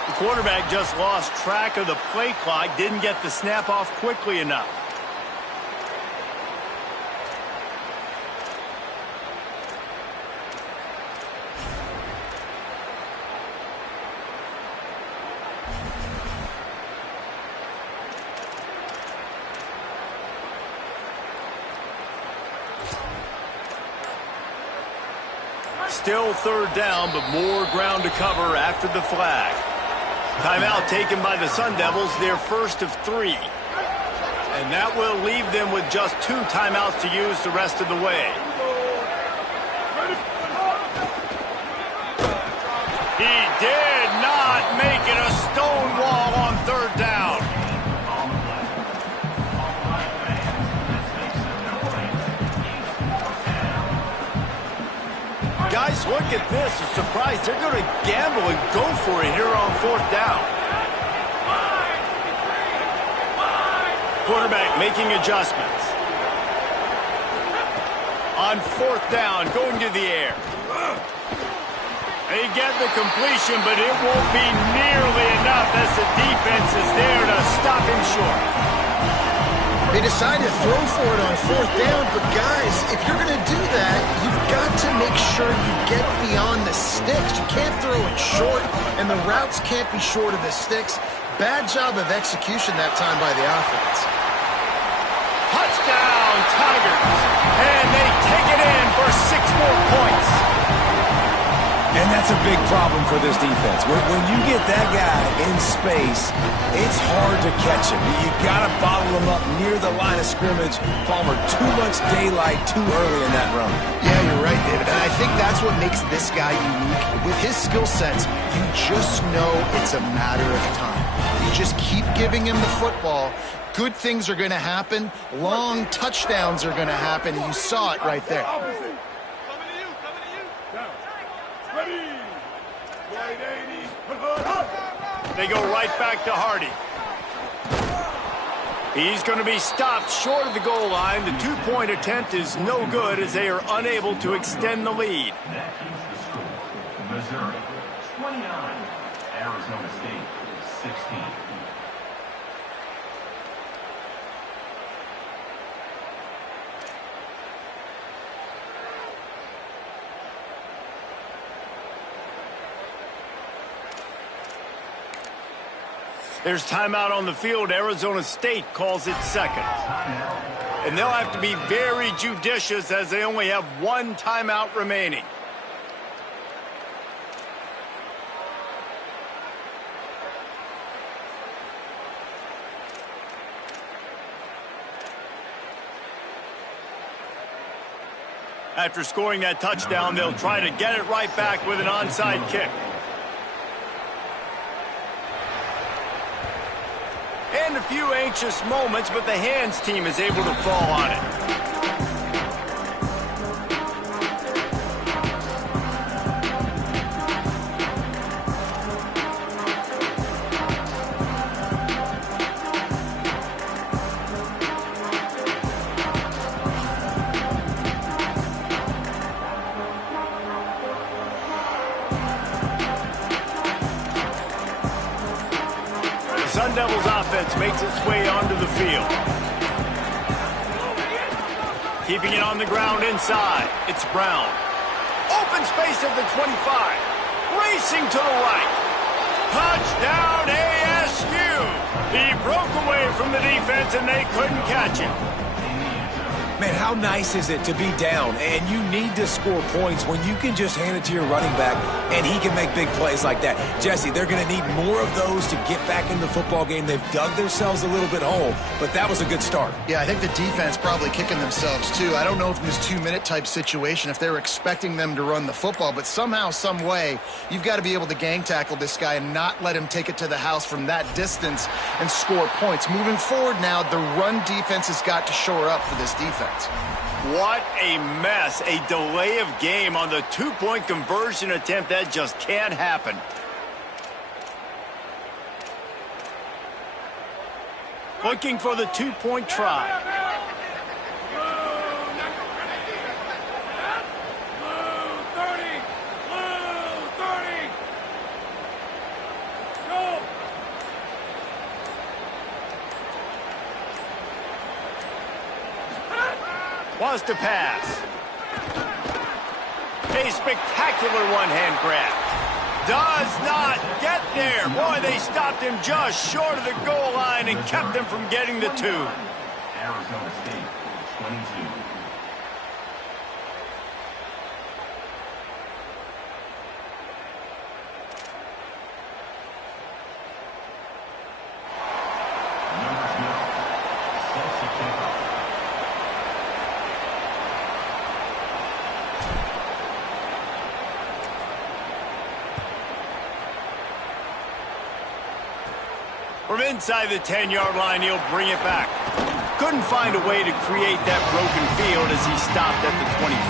The quarterback just lost track of the play clock, didn't get the snap off quickly enough. Still third down, but more ground to cover after the flag. Timeout taken by the Sun Devils, their first of 3. And that will leave them with just 2 timeouts to use the rest of the way. He did not make it a stone wall on third down. Guys, look at this. A surprise. They're going to gamble and go for it here on fourth down. Quarterback making adjustments. On fourth down, going to the air. They get the completion, but it won't be nearly enough as the defense is there to stop him short. They decide to throw for it on fourth down, but guys, if you're going to do that, you've got to make sure you get beyond the sticks. You can't throw it short, and the routes can't be short of the sticks. Bad job of execution that time by the offense. Touchdown, Tigers! And they take it in for 6 more points. And that's a big problem for this defense. When you get that guy in space, it's hard to catch him. You got to bottle him up near the line of scrimmage. Palmer, too much daylight too early in that run. Yeah, you're right, David. And I think that's what makes this guy unique. With his skill sets, you just know it's a matter of time. You just keep giving him the football. Good things are going to happen. Long touchdowns are going to happen. And you saw it right there. They go right back to Hardy. He's going to be stopped short of the goal line. The 2-point attempt is no good as they are unable to extend the lead. Missouri, 29. Arizona State, 16. There's timeout on the field. Arizona State calls it second. And they'll have to be very judicious as they only have 1 timeout remaining. After scoring that touchdown, they'll try to get it right back with an onside kick. And a few anxious moments, but the hands team is able to fall on it. Sun Devils offense makes its way onto the field. Keeping it on the ground inside. It's Brown. Open space at the 25. Racing to the right. Touchdown ASU. He broke away from the defense and they couldn't catch him. Man, how nice is it to be down and you need to score points when you can just hand it to your running back and he can make big plays like that. Jesse, they're going to need more of those to get back in the football game. They've dug themselves a little bit hole, but that was a good start. Yeah, I think the defense probably kicking themselves too. I don't know if in this 2-minute type situation, if they were expecting them to run the football, but somehow, some way, you've got to be able to gang tackle this guy and not let him take it to the house from that distance and score points. Moving forward now, the run defense has got to shore up for this defense. What a mess. A delay of game on the 2-point conversion attempt. That just can't happen. Looking for the 2-point try. Wants to pass. A spectacular one-hand grab. Does not get there. Boy, they stopped him just short of the goal line and kept him from getting the 2. Arizona State, 22. From inside the 10-yard line, he'll bring it back. Couldn't find a way to create that broken field as he stopped at the 25.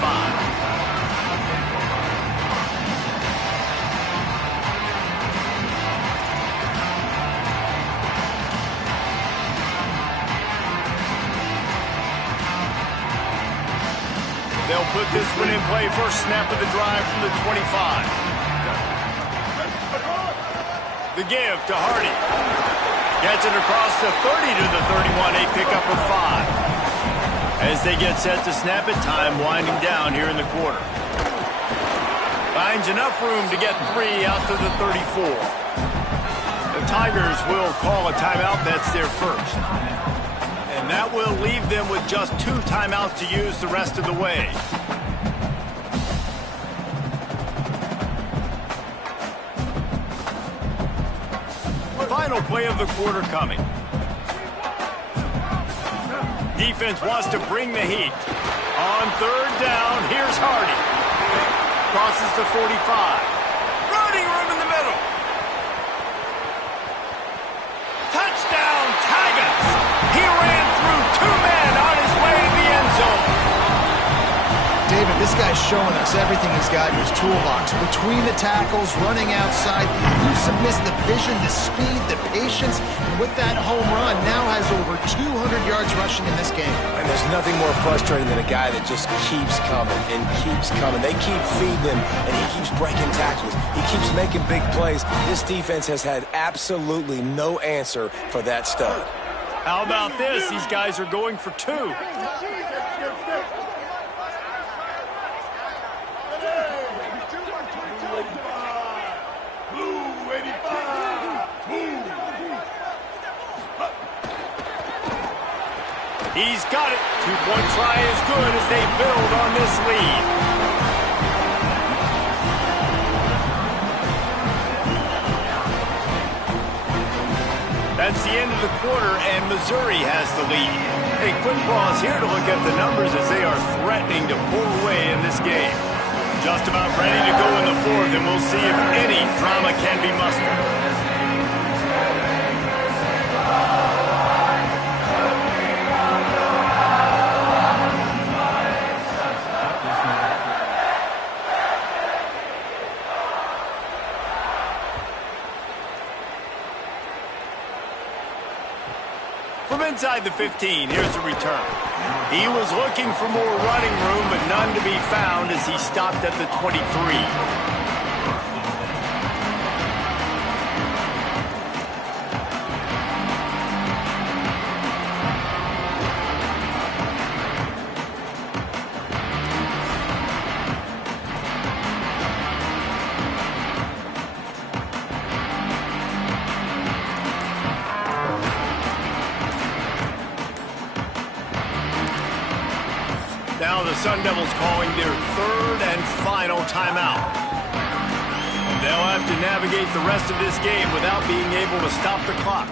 They'll put this one in play. First snap of the drive from the 25. The give to Hardy. Gets it across the 30 to the 31. A pickup of 5. As they get set to snap it, time winding down here in the quarter. Finds enough room to get 3 out to the 34. The Tigers will call a timeout. That's their first. And that will leave them with just 2 timeouts to use the rest of the way. Final play of the quarter coming. Defense wants to bring the heat. On third down, here's Hardy. Crosses the 45. Running room in the middle. Touchdown, Tigers! He ran through 2 men on his way to the end zone. David, this guy's showing us everything he's got in his toolbox. Between the tackles, running outside, elusiveness, the vision, the speed, the patience, and with that home run, now has over 200 yards rushing in this game. And there's nothing more frustrating than a guy that just keeps coming and keeps coming. They keep feeding him, and he keeps breaking tackles. He keeps making big plays. This defense has had absolutely no answer for that stud. How about this? These guys are going for 2. He's got it. 2-point try is good as they build on this lead. That's the end of the quarter, and Missouri has the lead. A quick pause here to look at the numbers as they are threatening to pull away in this game. Just about ready to go in the fourth, and we'll see if any drama can be mustered. From inside the 15, here's the return. He was looking for more running room, but none to be found as he stopped at the 23. Now the Sun Devils calling their 3rd and final timeout. And they'll have to navigate the rest of this game without being able to stop the clock.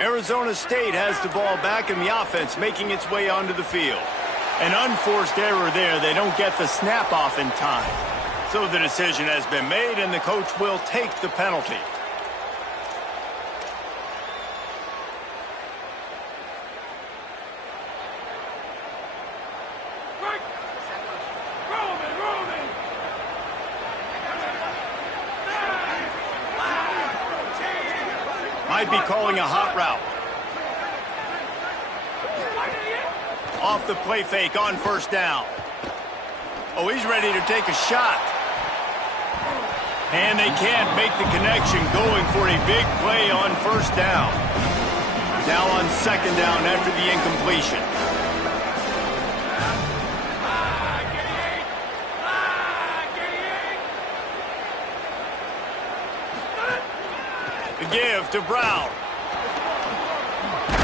Arizona State has the ball back in the offense, making its way onto the field. An unforced error there. They don't get the snap off in time. So the decision has been made, and the coach will take the penalty. Might be calling a hot route. Off the play fake on first down. Oh, he's ready to take a shot. And they can't make the connection, going for a big play on first down. Now on second down after the incompletion. The give to Brown.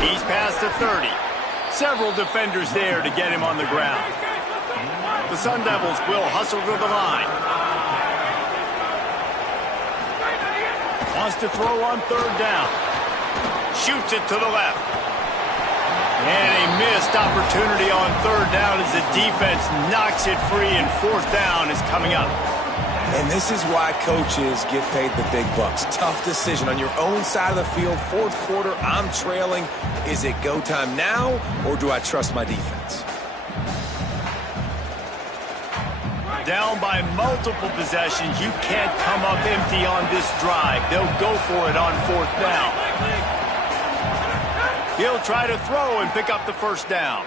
He's past the 30. Several defenders there to get him on the ground. The Sun Devils will hustle to the line. Wants to throw on third down. Shoots it to the left. And a missed opportunity on third down as the defense knocks it free, and fourth down is coming up. And this is why coaches get paid the big bucks. Tough decision on your own side of the field. Fourth quarter, I'm trailing. Is it go time now, or do I trust my defense? Down by multiple possessions, you can't come up empty on this drive. They'll go for it on fourth down. He'll try to throw and pick up the first down.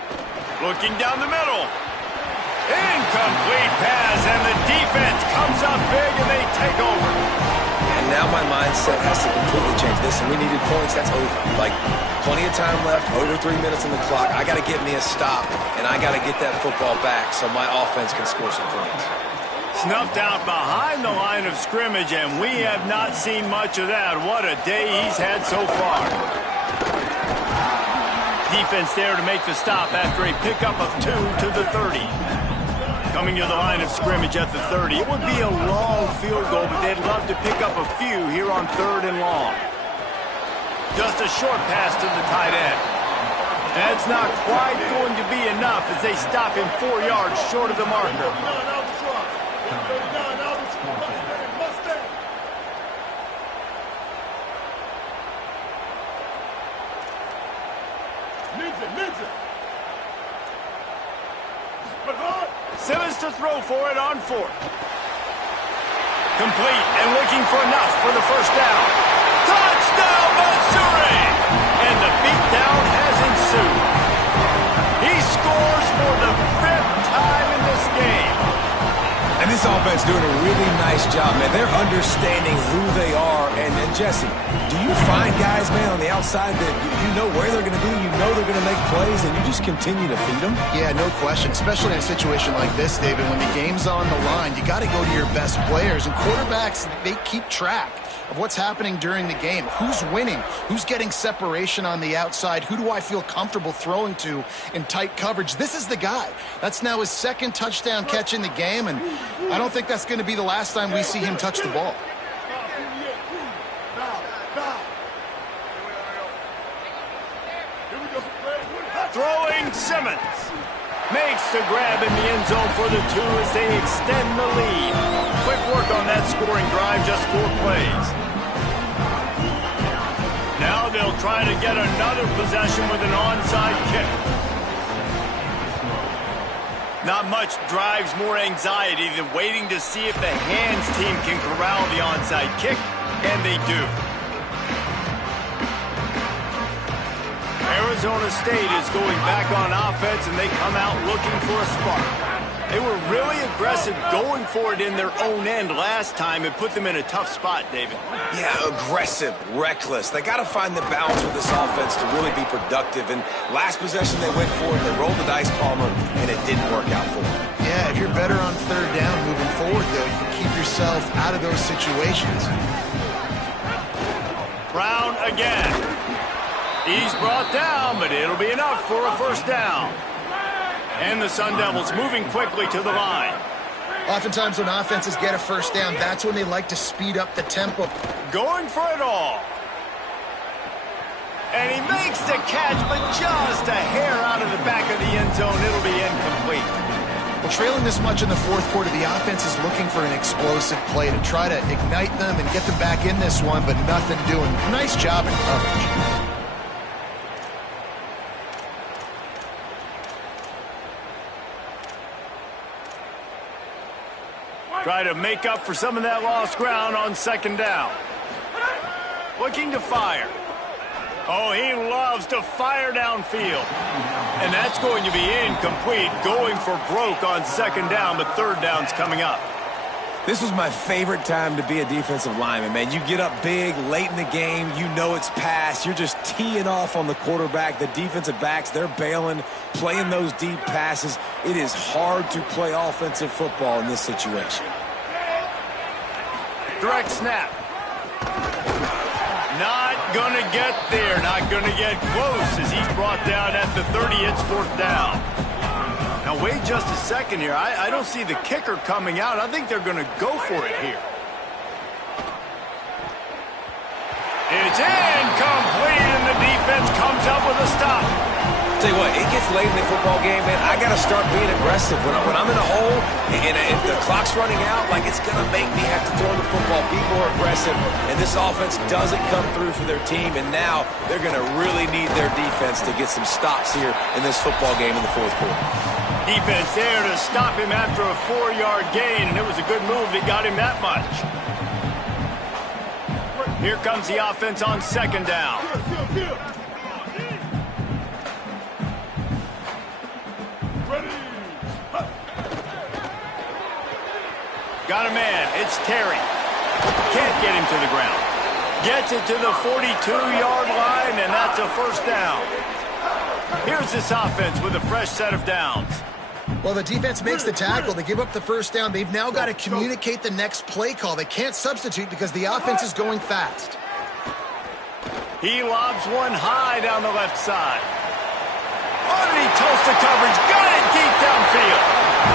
Looking down the middle. Incomplete pass, and the defense comes up big, and they take over. And now my mindset has to completely change. Listen, we needed points. That's over. Like, plenty of time left, over 3 minutes on the clock. I got to get me a stop, and I got to get that football back so my offense can score some points. Snuffed out behind the line of scrimmage, and we have not seen much of that. What a day he's had so far. Defense there to make the stop after a pickup of 2 to the 30. Coming to the line of scrimmage at the 30. It would be a long field goal, but they'd love to pick up a few here on third and long. Just a short pass to the tight end. That's not quite going to be enough as they stop him 4 yards short of the marker. Simmons to throw for it on fourth. Complete and looking for enough for the first down. Touchdown, Missouri! And the beatdown has ensued. He scores for the 5th time in this game. And this offense doing a really nice job, man. They're understanding who they are. And Jesse, do you find guys, man, on the outside that you know where they're going to be, you know they're going to make plays, and you just continue to feed them? Yeah, no question, especially in a situation like this, David. When the game's on the line, you got to go to your best players. And quarterbacks, they keep track of what's happening during the game. Who's winning? Who's getting separation on the outside? Who do I feel comfortable throwing to in tight coverage? This is the guy. That's now his 2nd touchdown catch in the game, and I don't think that's going to be the last time we see him touch the ball. Throwing Simmons. Makes the grab in the end zone for the 2 as they extend the lead. Quick work on that scoring drive, just 4 plays. Now they'll try to get another possession with an onside kick. Not much drives more anxiety than waiting to see if the hands team can corral the onside kick, and they do. Arizona State is going back on offense, and they come out looking for a spark. They were really aggressive going for it in their own end last time. It put them in a tough spot, David. Yeah, aggressive, reckless. They got to find the balance with this offense to really be productive. And last possession they went for it, they rolled the dice, Palmer, and it didn't work out for them. Yeah, if you're better on third down moving forward, though, you can keep yourself out of those situations. Brown again. He's brought down, but it'll be enough for a first down. And the Sun Devils moving quickly to the line. Oftentimes when offenses get a first down, that's when they like to speed up the tempo. Going for it all. And he makes the catch, but just a hair out of the back of the end zone. It'll be incomplete. Well, trailing this much in the fourth quarter, the offense is looking for an explosive play to try to ignite them and get them back in this one, but nothing doing. Nice job in coverage. Try to make up for some of that lost ground on second down. Looking to fire. Oh, he loves to fire downfield. And that's going to be incomplete, going for broke on second down, but third down's coming up. This was my favorite time to be a defensive lineman, man. You get up big, late in the game, you know it's past. You're just teeing off on the quarterback. The defensive backs, they're bailing, playing those deep passes. It is hard to play offensive football in this situation. Direct snap. Not going to get there, not going to get close as he's brought down at the 30. It's fourth down. Now, wait just a second here. I don't see the kicker coming out. I think they're going to go for it here. It's incomplete, and the defense comes up with a stop. Tell you what, it gets late in the football game, man. I got to start being aggressive. When I'm in a hole and if the clock's running out, like, it's going to make me have to throw the football, be more aggressive. And this offense doesn't come through for their team, and now they're going to really need their defense to get some stops here in this football game in the fourth quarter. Defense there to stop him after a 4-yard gain, and it was a good move that got him that much. Here comes the offense on second down. Got a man. It's Terry. Can't get him to the ground. Gets it to the 42-yard line, and that's a first down. Here's this offense with a fresh set of downs. Well, the defense makes the tackle. They give up the first down. They've now got to communicate the next play call. They can't substitute because the offense is going fast. He lobs one high down the left side. Oh, and he toasts the coverage. Got it deep downfield.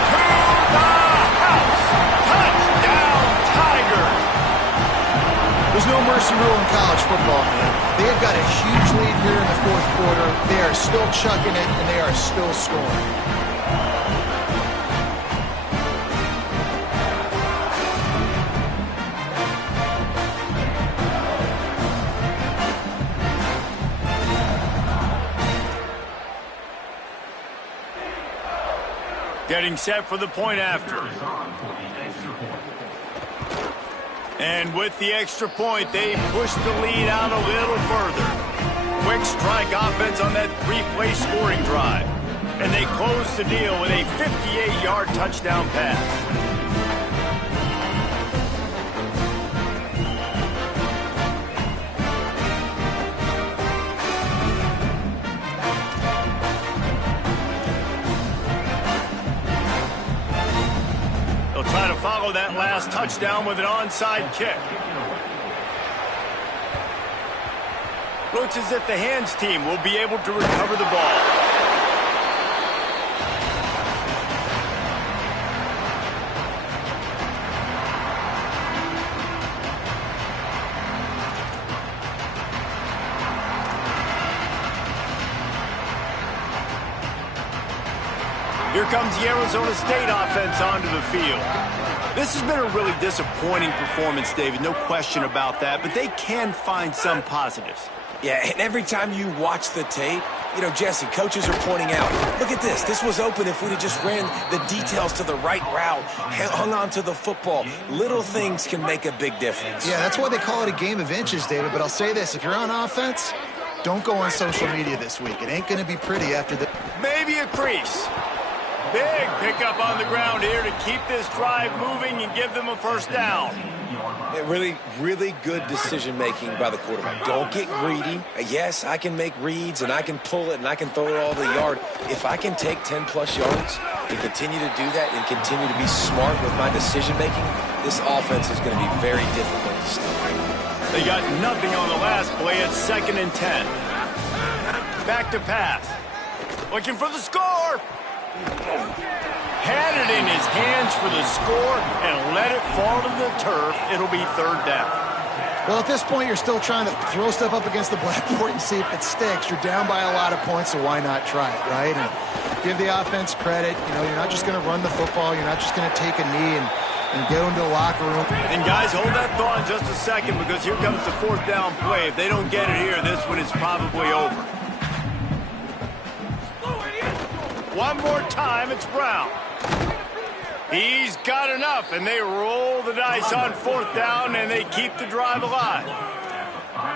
To the house. Touchdown, Tigers. There's no mercy rule in college football, man. They have got a huge lead here in the fourth quarter. They are still chucking it, and they are still scoring. Getting set for the point after. And with the extra point, they push the lead out a little further. Quick strike offense on that 3-play scoring drive. And they close the deal with a 58-yard touchdown pass. Try to follow that last touchdown with an onside kick. Looks as if the hands team will be able to recover the ball. Here comes the Arizona State offense onto the field. This has been a really disappointing performance, David, no question about that, but they can find some positives. Yeah, and every time you watch the tape, you know, Jesse, coaches are pointing out, look at this. This was open if we'd have just ran the details to the right route, hung on to the football. Little things can make a big difference. Yeah, that's why they call it a game of inches, David, but I'll say this. If you're on offense, don't go on social media this week. It ain't going to be pretty after the... Maybe a crease. Big pickup on the ground here to keep this drive moving and give them a first down. Really, really good decision-making by the quarterback. Don't get greedy. Yes, I can make reads, and I can pull it, and I can throw it all the yard. If I can take 10-plus yards and continue to do that and continue to be smart with my decision-making, this offense is going to be very difficult to stop. They got nothing on the last play. It's 2nd and 10. Back to pass. Looking for the score. Had it in his hands for the score and let it fall to the turf. It'll be 3rd down. Well, at this point, you're still trying to throw stuff up against the blackboard and see if it sticks. You're down by a lot of points, so why not try it, right? And give the offense credit. You know, you're not just going to run the football. You're not just going to take a knee and go into the locker room. And guys, hold that thought just a second, because here comes the 4th down play. If they don't get it here, this one is probably over. One more time, it's Brown. He's got enough, and they roll the dice on 4th down, and they keep the drive alive.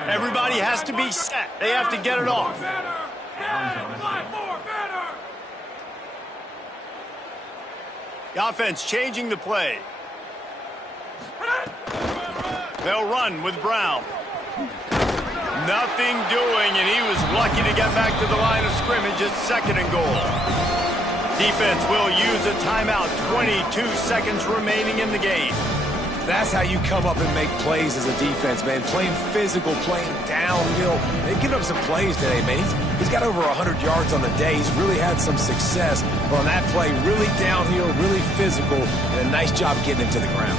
Everybody has to be set. They have to get it off. The offense changing the play. They'll run with Brown. Nothing doing, and he was lucky to get back to the line of scrimmage. It's 2nd and goal. Defense will use a timeout. 22 seconds remaining in the game. That's how you come up and make plays as a defense, man. Playing physical, playing downhill. They've given up some plays today, man. He's got over 100 yards on the day. He's really had some success. But on that play, really downhill, really physical, and a nice job getting him to the ground.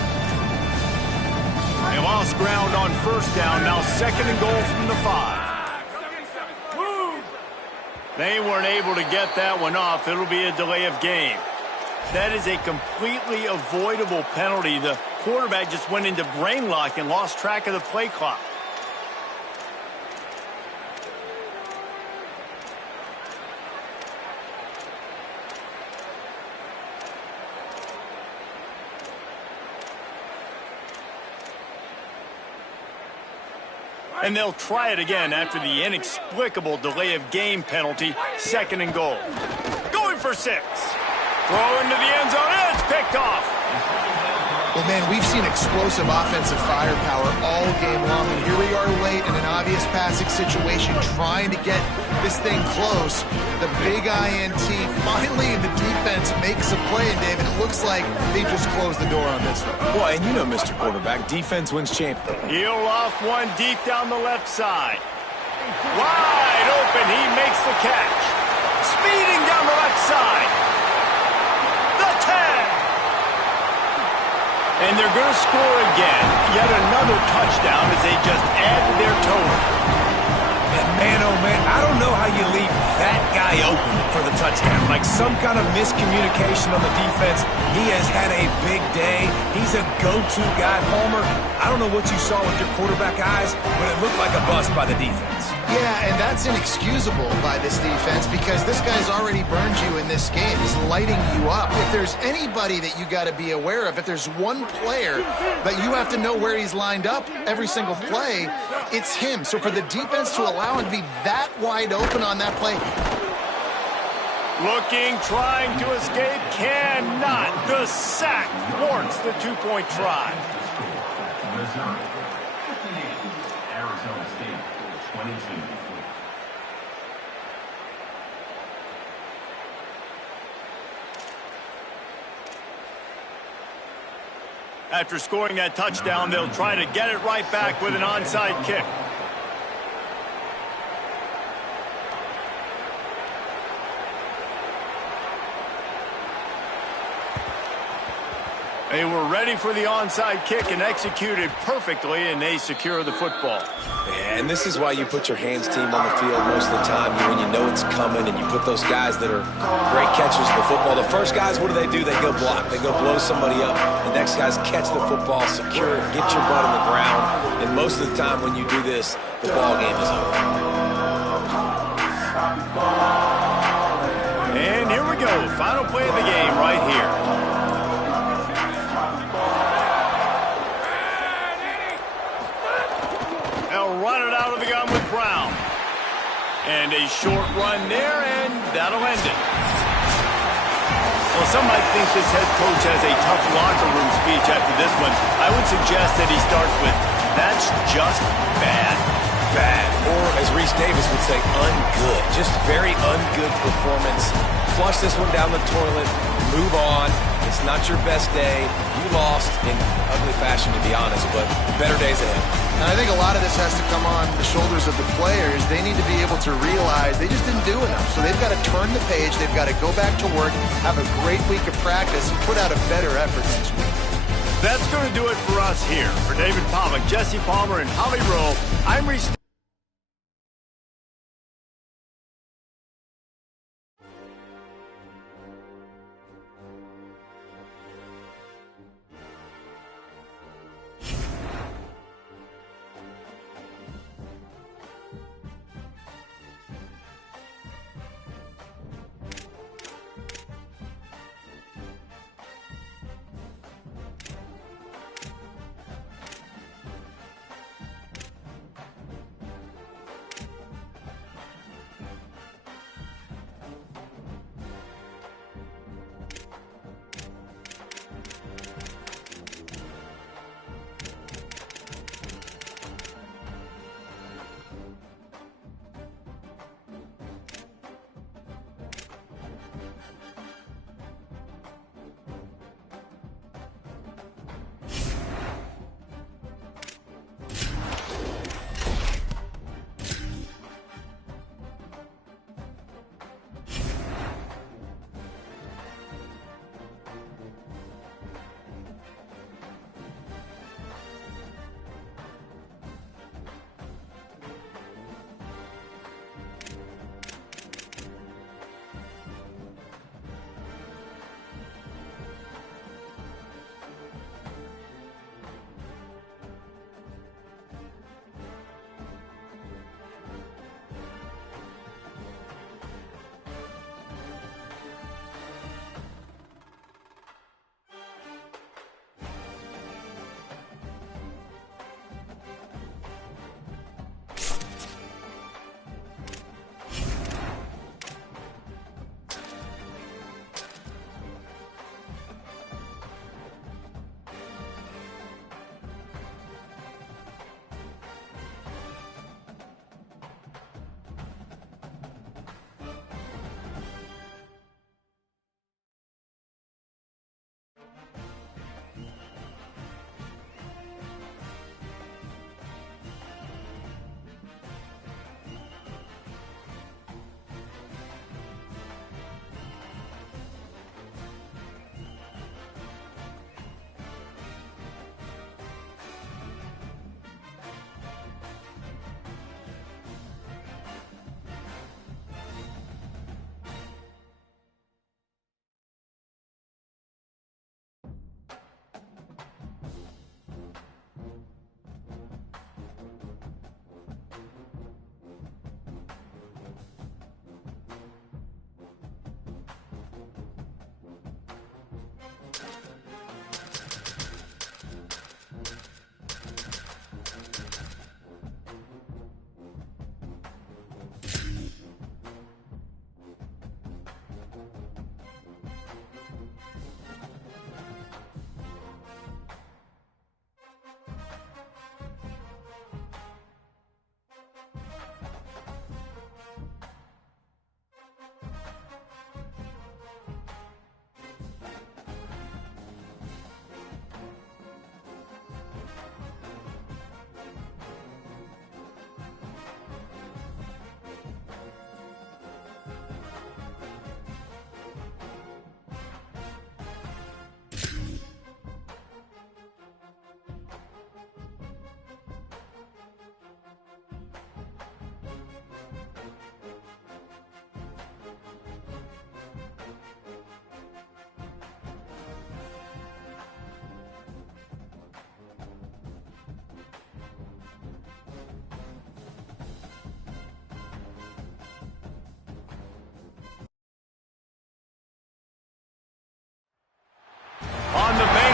They lost ground on first down. Now 2nd and goal from the 5. They weren't able to get that one off. It'll be a delay of game. That is a completely avoidable penalty. The quarterback just went into brain lock and lost track of the play clock. And they'll try it again after the inexplicable delay of game penalty. 2nd and goal. Going for 6. Throw into the end zone, and it's picked off. Well, man, we've seen explosive offensive firepower all game long, and here we are late in an obvious passing situation trying to get this thing close. The big INT, finally the defense makes a play, and David, it looks like they just closed the door on this one. Well, and you know, Mr. Quarterback, defense wins champion. He'll off one deep down the left side. Wide open, he makes the catch. Speeding down the left side. The 10. And they're going to score again. Yet another touchdown as they just add to their total. And man, oh man, I don't know how you leave that guy open for the touchdown. Like some kind of miscommunication on the defense. He has had a big day. He's a go-to guy. Palmer, I don't know what you saw with your quarterback eyes, but it looked like a bust by the defense. Yeah, and that's inexcusable by this defense because this guy's already burned you in this game. He's lighting you up. If there's anybody that you got to be aware of, if there's one player that you have to know where he's lined up every single play, it's him. So for the defense to allow him to be that wide open on that play. Looking, trying to escape, cannot. The sack warrants the 2-point try. Missouri, 58. Arizona State, 22. After scoring that touchdown, they'll try to get it right back with an onside kick. They were ready for the onside kick and executed perfectly, and they secure the football. And this is why you put your hands team on the field most of the time when you know it's coming, and you put those guys that are great catchers of the football. The first guys, what do? They go block. They go blow somebody up. The next guys catch the football, secure it, get your butt on the ground. And most of the time when you do this, the ball game is over. And here we go. Final play of the game right here. They'll run it out of the gun with Brown. And a short run there, and that'll end it. Well, some might think this head coach has a tough locker room speech after this one. I would suggest that he starts with, "That's just bad." Bad, or as Reese Davis would say, ungood. Just very ungood performance. Flush this one down the toilet, move on. It's not your best day. You lost in ugly fashion, to be honest, but better days ahead. And I think a lot of this has to come on the shoulders of the players. They need to be able to realize they just didn't do enough. So they've got to turn the page. They've got to go back to work, have a great week of practice, and put out a better effort next week. That's going to do it for us here. For David Pollack, Jesse Palmer, and Holly Rowe, I'm Reese.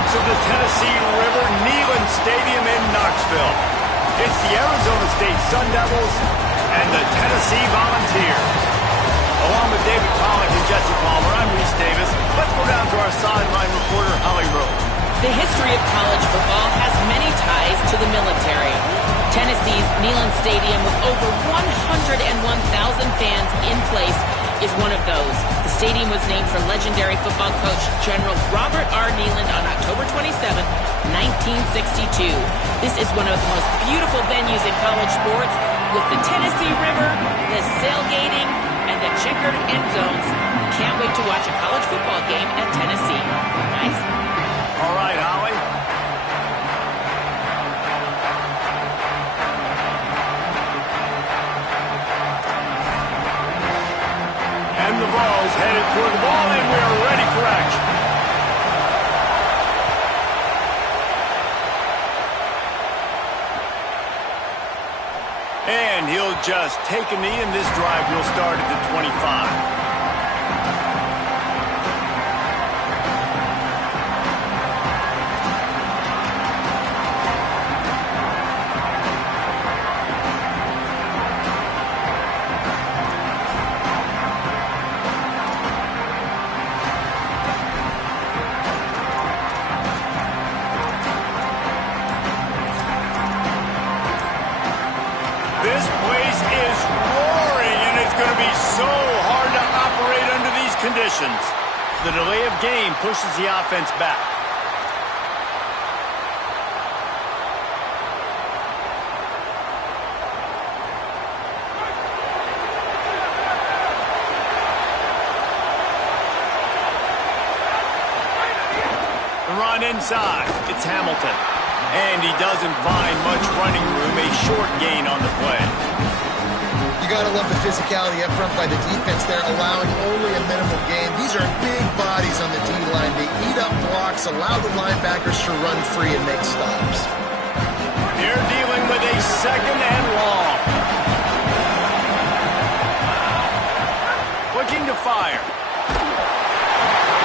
banks of the Tennessee River, Neyland Stadium in Knoxville. It's the Arizona State Sun Devils and the Tennessee Volunteers. Along with David Pollack and Jesse Palmer, I'm Reese Davis. Let's go down to our sideline reporter, Holly Rowe. The history of college football has many ties to the military. Tennessee's Neyland Stadium, with over 101,000 fans in place, is one of those. The stadium was named for legendary football coach General Robert R. Neyland on October 27, 1962. This is one of the most beautiful venues in college sports, with the Tennessee River, the sailgating, and the checkered end zones. Can't wait to watch a college football game at Tennessee. Nice. All right, Holly. And the ball's headed toward the ball, and we are ready for action. And he'll just take a knee, and this drive will start at the 25. This place is roaring, and it's going to be so hard to operate under these conditions. The delay of game pushes the offense back. The run inside. It's Hamilton. And he doesn't find much running room, a short gain on the play. You got to love the physicality up front by the defense there, allowing only a minimal gain. These are big bodies on the D-line. They eat up blocks, allow the linebackers to run free and make stops. They're dealing with a second and long. Looking to fire.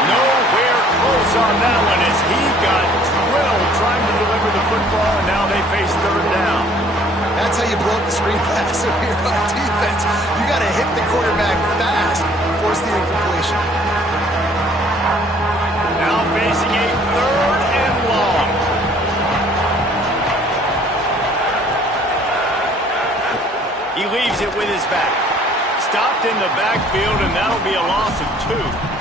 Nowhere close on that one as he got drilled trying to deliver the football, and now they face third down. That's how you blow up the screen pass if you're on defense. You got to hit the quarterback fast and force the incompletion. Now facing a third and long. He leaves it with his back. Stopped in the backfield, and that'll be a loss of 2.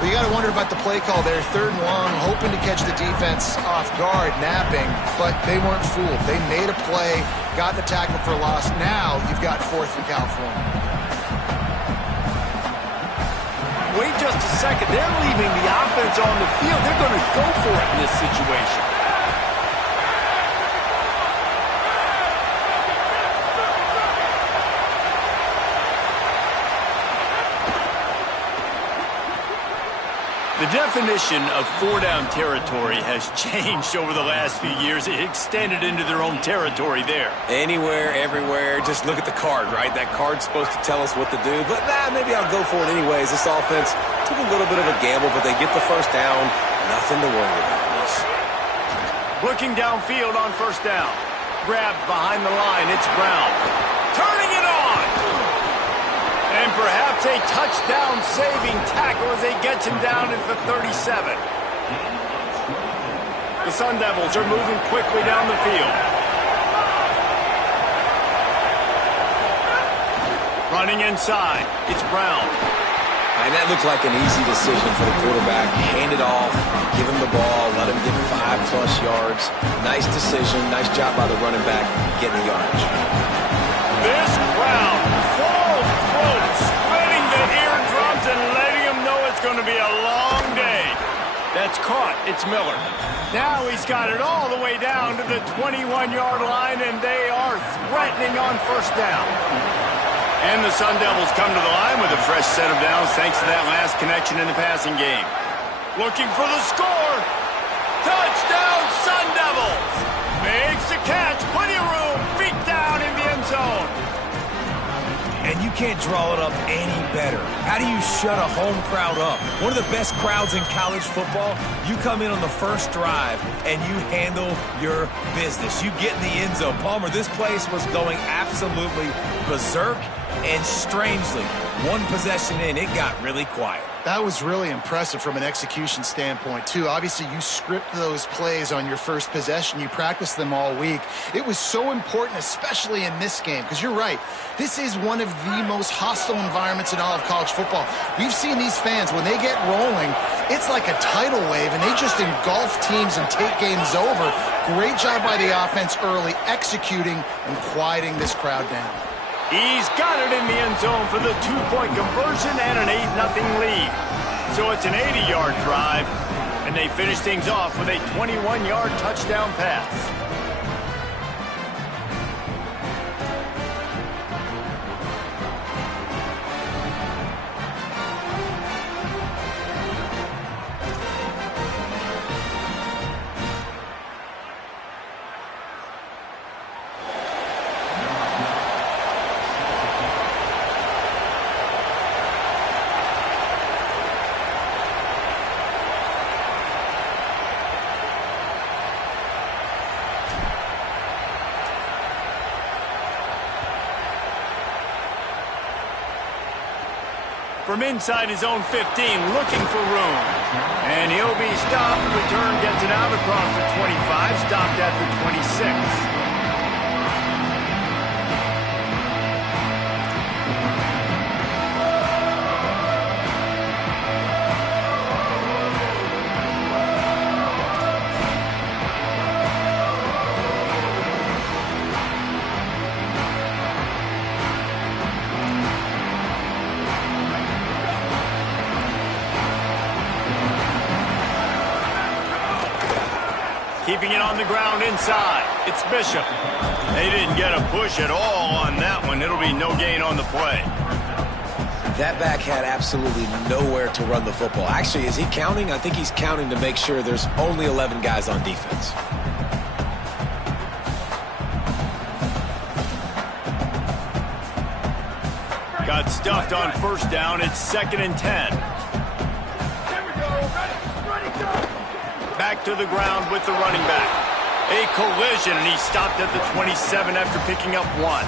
Well, you got to wonder about the play call there. Third and long, hoping to catch the defense off guard, napping, but they weren't fooled. They made a play, got the tackle for a loss. Now you've got 4th and California. Wait just a second. They're leaving the offense on the field. They're going to go for it in this situation. The definition of 4-down territory has changed over the last few years. It extended into their own territory there. Anywhere, everywhere, just look at the card, right? That card's supposed to tell us what to do, but maybe I'll go for it anyways. This offense took a little bit of a gamble, but they get the first down. Nothing to worry about this. Looking downfield on first down. Grabbed behind the line, it's Brown. Turning it on! And perhaps a touchdown-saving tackle as they get him down at the 37. The Sun Devils are moving quickly down the field. Running inside, it's Brown. And that looked like an easy decision for the quarterback. Hand it off, give him the ball, let him get 5+ yards. Nice decision, nice job by the running back getting the yardage. This crowd, full throat, splitting the eardrums and letting him know it's going to be a long day. That's caught. It's Miller. Now he's got it all the way down to the 21-yard line, and they are threatening on first down. And the Sun Devils come to the line with a fresh set of downs thanks to that last connection in the passing game. Looking for the score. Touchdown, Sun Devils. Makes the catch. Plenty of room. Feet down in the end zone. And you you can't draw it up any better. How do you shut a home crowd up? One of the best crowds in college football, you come in on the first drive and you handle your business. You get in the end zone. Palmer, this place was going absolutely berserk, and strangely, one possession in, it got really quiet. That was really impressive from an execution standpoint, too. Obviously, you script those plays on your first possession. You practice them all week. It was so important, especially in this game, because you're right. This is one of the most hostile environments in all of college football. We've seen these fans, when they get rolling, it's like a tidal wave, and they just engulf teams and take games over. Great job by the offense early, executing and quieting this crowd down. He's got it in the end zone for the two-point conversion and an 8-0 lead. So it's an 80-yard drive, and they finish things off with a 21-yard touchdown pass. From inside his own 15, looking for room. And he'll be stopped. Return gets it out across the 25, stopped at the 26. Keeping it on the ground inside. It's Bishop. They didn't get a push at all on that one. It'll be no gain on the play. That back had absolutely nowhere to run the football. Actually, is he counting? I think he's counting to make sure there's only 11 guys on defense. Got stuffed on first down. It's 2nd and 10. Back to the ground with the running back. A collision, and he stopped at the 27 after picking up 1.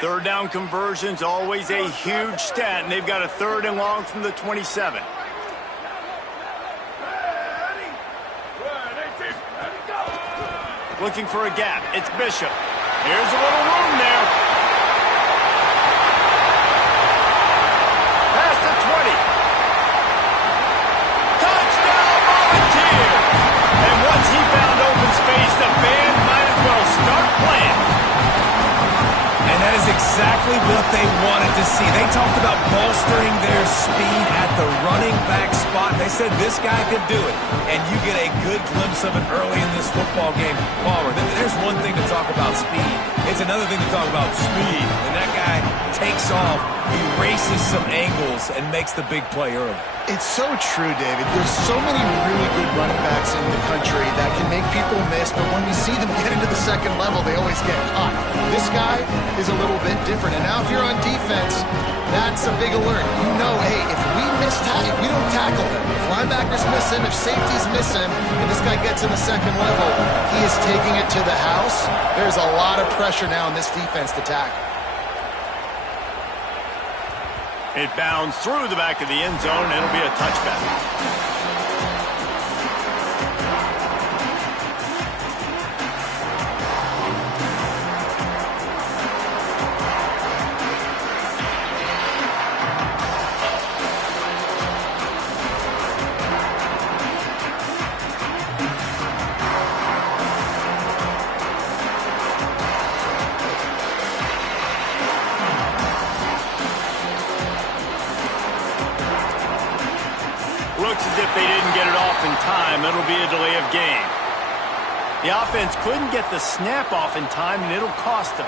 Third down conversions, always a huge stat, and they've got a 3rd and long from the 27. Looking for a gap. It's Bishop. Here's a little room there. Past the 20. Touchdown Volunteers! And once he found open space, the band might as well start playing. And that is exactly what they wanted to see. They talked about bolstering their speed at the running back spot. They said this guy could do it. And you get a good glimpse of it early in this football game. Palmer, there's one thing to talk about speed. It's another thing to talk about speed. And that guy takes off, erases some angles, and makes the big play early. It's so true, David. There's so many really good running backs in the country that can make people miss, but when we see them get into the second level, they always get caught. This guy is a little bit different, and now if you're on defense, that's a big alert. You know, hey, if we don't tackle him, if linebackers miss him, if safeties miss him, and this guy gets in the second level, he is taking it to the house. There's a lot of pressure now in this defense to tackle. It bounds through the back of the end zone, and it'll be a touchback. Looks as if they didn't get it off in time. It'll be a delay of game. The offense couldn't get the snap off in time, and it'll cost them.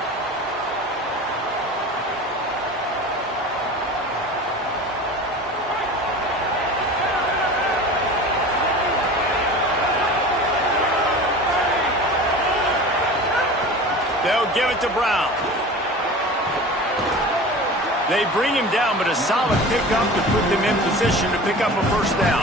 give it to Brown. They bring him down, but a solid pickup to put them in position to pick up a first down.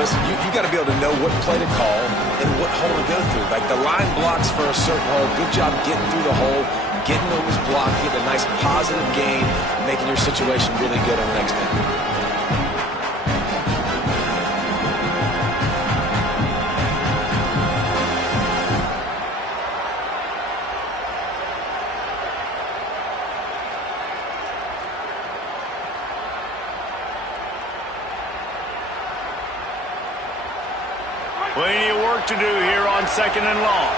Listen, you got to be able to know what play to call and what hole to go through. Like the line blocks for a certain hole. Good job getting through the hole, getting over his block, getting a nice positive gain, making your situation really good on the next down. Plenty of work to do here on 2nd and long.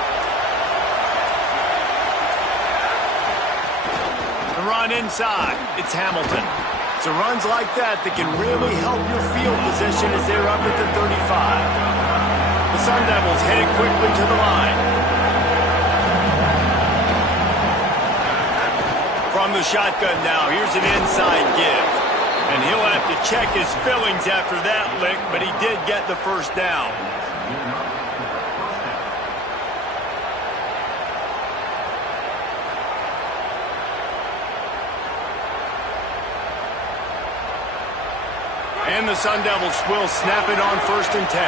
The run inside. It's Hamilton. It's runs like that that can really help your field position as they're up at the 35. The Sun Devils headed quickly to the line. From the shotgun now, here's an inside give. And he'll have to check his fillings after that lick, but he did get the first down. And the Sun Devils will snap it on 1st and 10.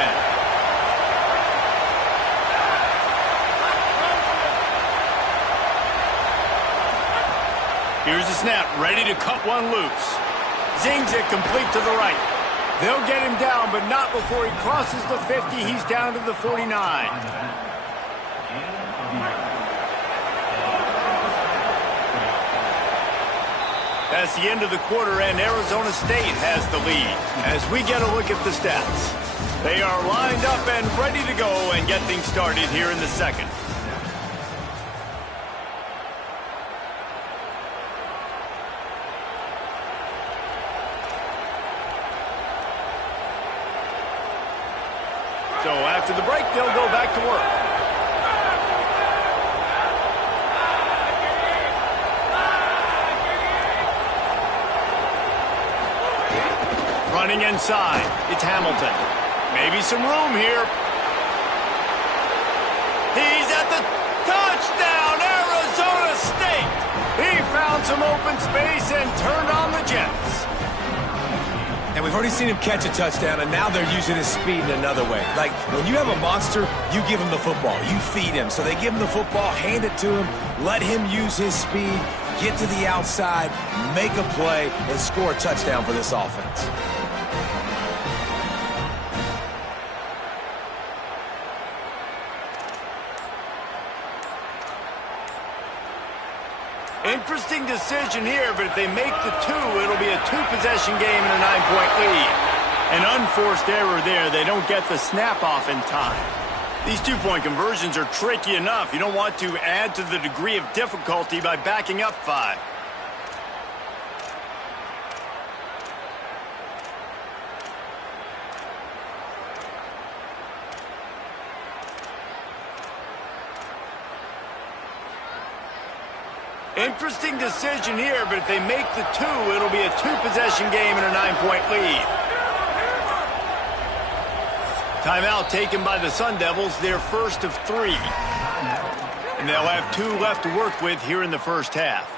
Here's the snap, ready to cut one loose. Zings it complete to the right. They'll get him down, but not before he crosses the 50. He's down to the 49. That's the end of the quarter, and Arizona State has the lead. As we get a look at the stats, they are lined up and ready to go and get things started here in the second. So after the break, they'll go back to work. Running inside, it's Hamilton. Maybe some room here. He's at the touchdown, Arizona State. He found some open space and turned on the Jets. And we've already seen him catch a touchdown, and now they're using his speed in another way. Like, when you have a monster, you give him the football. You feed him. So they give him the football, hand it to him, let him use his speed, get to the outside, make a play, and score a touchdown for this offense. Interesting decision here, but if they make the two, it'll be a two-possession game and a 9-point lead. An unforced error there. They don't get the snap off in time. These two-point conversions are tricky enough. You don't want to add to the degree of difficulty by backing up 5. Interesting decision here, but if they make the two, it'll be a two-possession game and a 9-point lead. Timeout taken by the Sun Devils, their first of 3. And they'll have 2 left to work with here in the first half.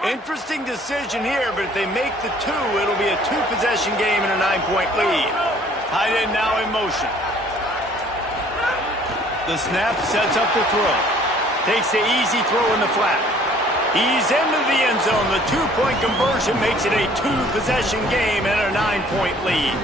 Interesting decision here, but if they make the two, it'll be a two-possession game and a 9-point lead. Tight end now in motion. The snap sets up the throw. Takes the easy throw in the flat. He's into the end zone. The two-point conversion makes it a two-possession game and a 9-point lead.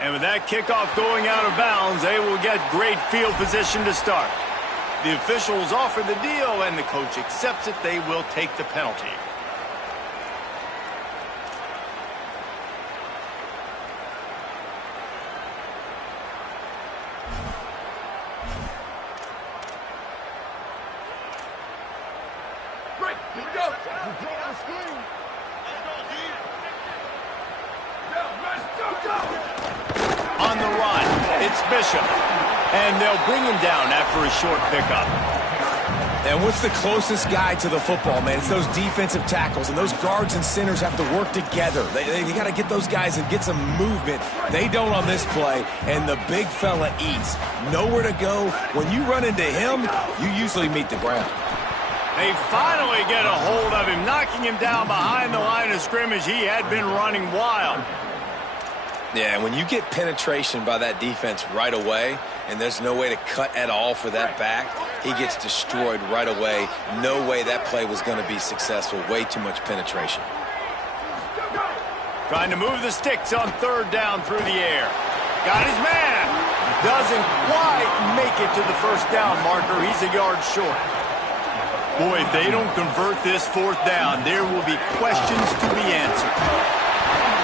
And with that kickoff going out of bounds, they will get great field position to start. The officials offer the deal, and the coach accepts it. They will take the penalty. Here we go. Just drop the screen. Let's go. On the run, it's Bishop. And they'll bring him down after a short pickup. And what's the closest guy to the football, man? It's those defensive tackles, and those guards and centers have to work together. They got to get those guys and get some movement. They don't on this play, and the big fella eats. Nowhere to go. When you run into him, you usually meet the ground. They finally get a hold of him, knocking him down behind the line of scrimmage. He had been running wild. Yeah, when you get penetration by that defense right away, and there's no way to cut at all for that back, he gets destroyed right away. No way that play was going to be successful. Way too much penetration. Trying to move the sticks on third down through the air. Got his man. Doesn't quite make it to the first down marker. He's a yard short. Boy, if they don't convert this fourth down, there will be questions to be answered.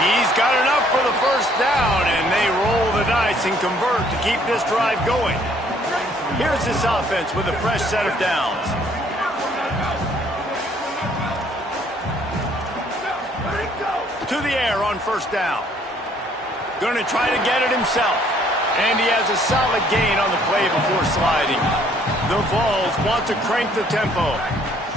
He's got enough for the first down, and they roll the dice and convert to keep this drive going. Here's this offense with a fresh set of downs. To the air on first down. Going to try to get it himself. And he has a solid gain on the play before sliding. The Vols want to crank the tempo.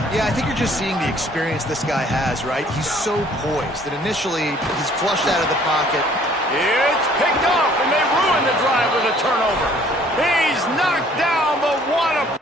Yeah, I think you're just seeing the experience this guy has, right? He's so poised that initially he's flushed out of the pocket. It's picked off, and they ruin the drive with a turnover. He's knocked down, but what a...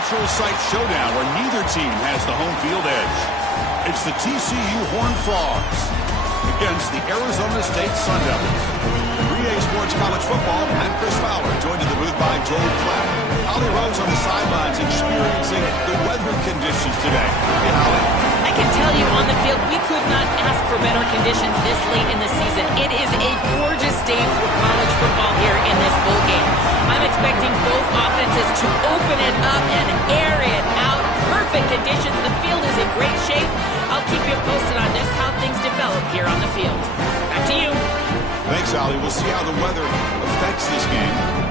neutral site showdown where neither team has the home field edge. It's the TCU Horned Frogs against the Arizona State Sun Devils. From EA Sports College Football, I'm Chris Fowler, joined in the booth by Joel Klatt. Holly Rose on the sidelines experiencing the weather conditions today. Hey, Holly. I can tell you on the field, we could not ask for better conditions this late in the season. It is a gorgeous day for college football here in this bowl game. I'm expecting both offenses to open it up and air it out. Perfect conditions. The field is in great shape. I'll keep you posted on just how things develop here on the field. Back to you. Thanks, Holly. We'll see how the weather affects this game.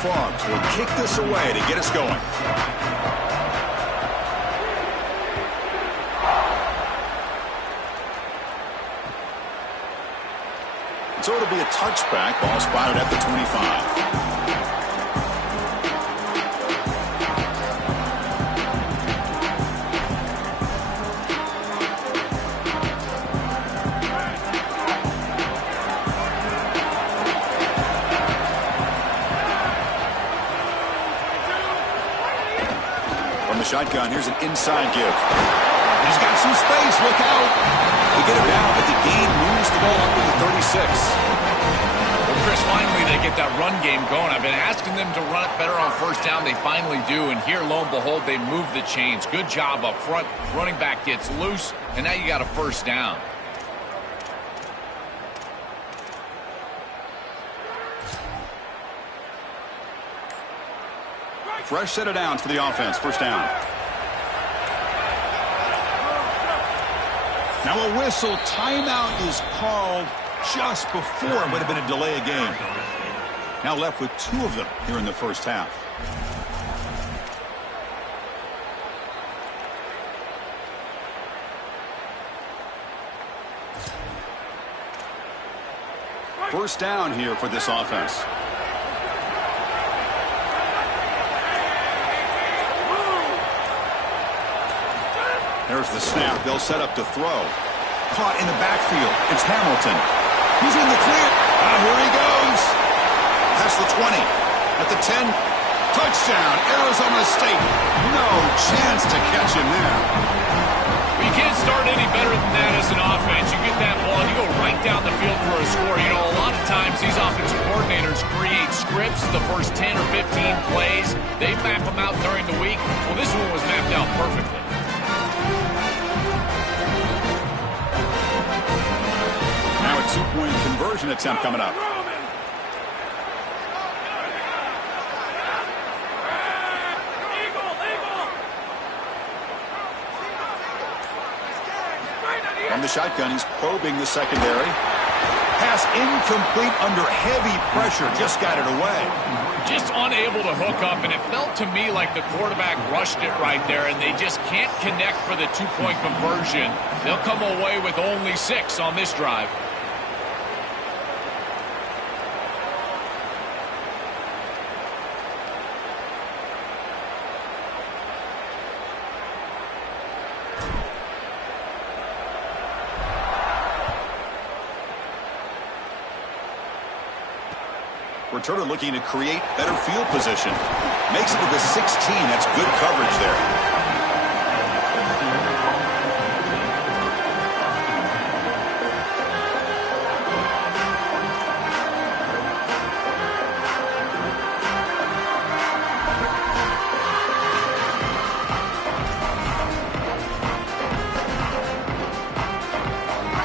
Frogs will kick this away to get us going. So it'll be a touchback. Ball spotted at the 25. Shotgun, here's an inside give. He's got some space, look out. They get it down, but the gain moves the ball up to the 36. Well, Chris, finally they get that run game going. I've been asking them to run it better on first down. They finally do, and here, lo and behold, they move the chains. Good job up front. Running back gets loose, and now you got a first down. Fresh set of downs for the offense. First down. Now a whistle. Timeout is called just before it would have been a delay of game. Now left with 2 of them here in the first half. First down here for this offense. There's the snap. They'll set up to throw. Caught in the backfield. It's Hamilton. He's in the clear. Here he goes. Past the 20. At the 10. Touchdown. Arizona State. No chance to catch him there. Well, you can't start any better than that as an offense. You get that ball and you go right down the field for a score. You know, a lot of times these offensive coordinators create scripts the first 10 or 15 plays. They map them out during the week. Well, this one was mapped out perfectly. Now a 2-point conversion attempt coming up. From the shotgun, he's probing the secondary. Pass incomplete under heavy pressure. Just got it away. Just unable to hook up, and it felt to me like the quarterback rushed it right there, and they just can't connect for the 2-point conversion. They'll come away with only 6 on this drive. Returner looking to create better field position. Makes it to the 16. That's good coverage there.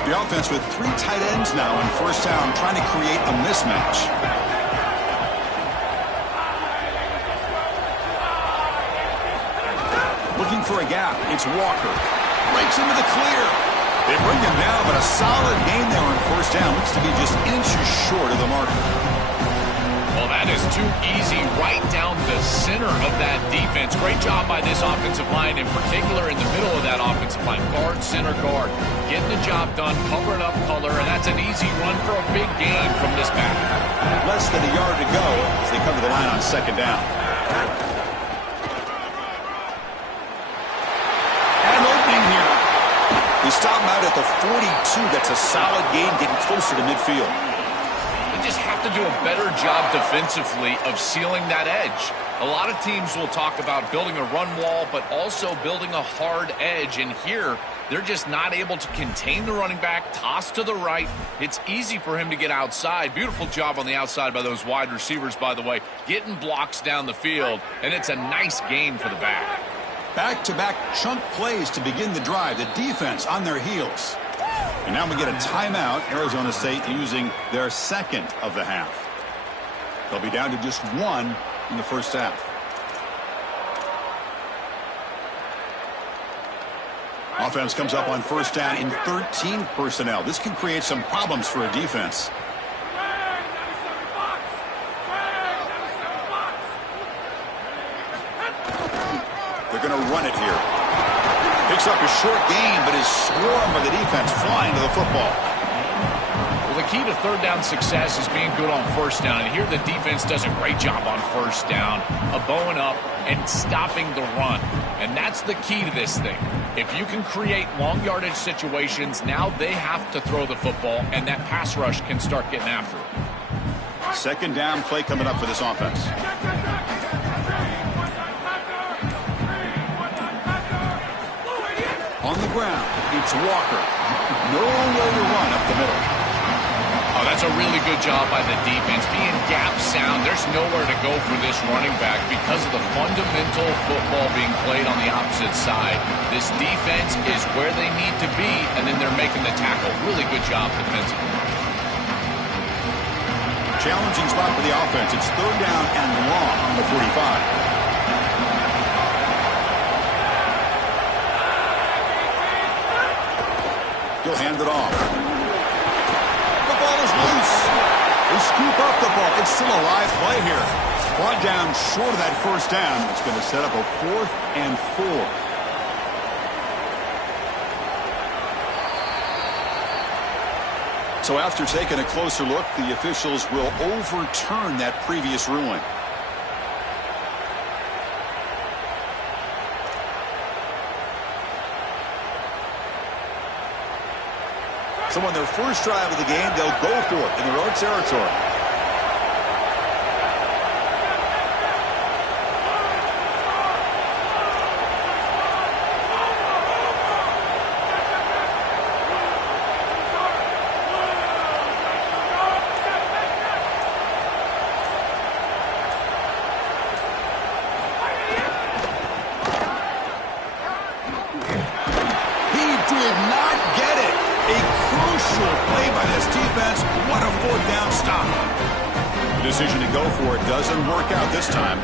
The offense with 3 tight ends now in first down, trying to create a mismatch. Looking for a gap. It's Walker. Breaks into the clear. They bring him down, but a solid gain there on first down. Looks to be just inches short of the marker. Well, that is too easy right down the center of that defense. Great job by this offensive line, in particular in the middle of that offensive line. Guard, center, guard. Getting the job done, covering up color, and that's an easy run for a big gain from this back. Less than a yard to go as they come to the line on second down. And opening here. They stop him out at the 42. That's a solid gain, getting closer to midfield. They just have to do a better job defensively of sealing that edge. A lot of teams will talk about building a run wall, but also building a hard edge. And here, they're just not able to contain the running back, toss to the right. It's easy for him to get outside. Beautiful job on the outside by those wide receivers, by the way, getting blocks down the field. And it's a nice gain for the back. Back-to-back chunk plays to begin the drive. The defense on their heels. And now we get a timeout. Arizona State using their second of the half. They'll be down to just one in the first half. Offense comes up on first down in 13 personnel. This can create some problems for a defense. They're going to run it here. Picks up a short gain, but is swarmed by the defense flying to the football. Well, the key to third down success is being good on first down. And here the defense does a great job on first down, bowing up and stopping the run. And that's the key to this thing. If you can create long yardage situations, now they have to throw the football, and that pass rush can start getting after it. Second down play coming up for this offense. On the ground, it's Walker. Nowhere to run up the middle. Oh, that's a really good job by the defense. Being gap sound, there's nowhere to go for this running back because of the fundamental football being played on the opposite side. This defense is where they need to be, and then they're making the tackle. Really good job defensively. Challenging spot for the offense. It's third down and long on the 45. He'll hand it off. The ball is loose. They scoop up the ball. It's still a live play here. Brought down short of that first down. It's going to set up a 4th and 4. So after taking a closer look, the officials will overturn that previous ruling. So on their first drive of the game, they'll go for it in their own territory. Decision to go for it doesn't work out this time.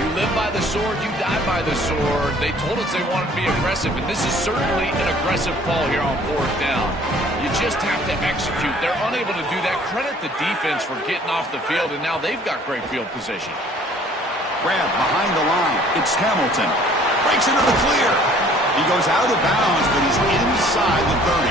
You live by the sword, you die by the sword. They told us they wanted to be aggressive, and this is certainly an aggressive call here on 4th down. You just have to execute. They're unable to do that. Credit the defense for getting off the field, and now they've got great field position. Grab behind the line. It's Hamilton. Breaks into the clear. He goes out of bounds, but he's inside the 30.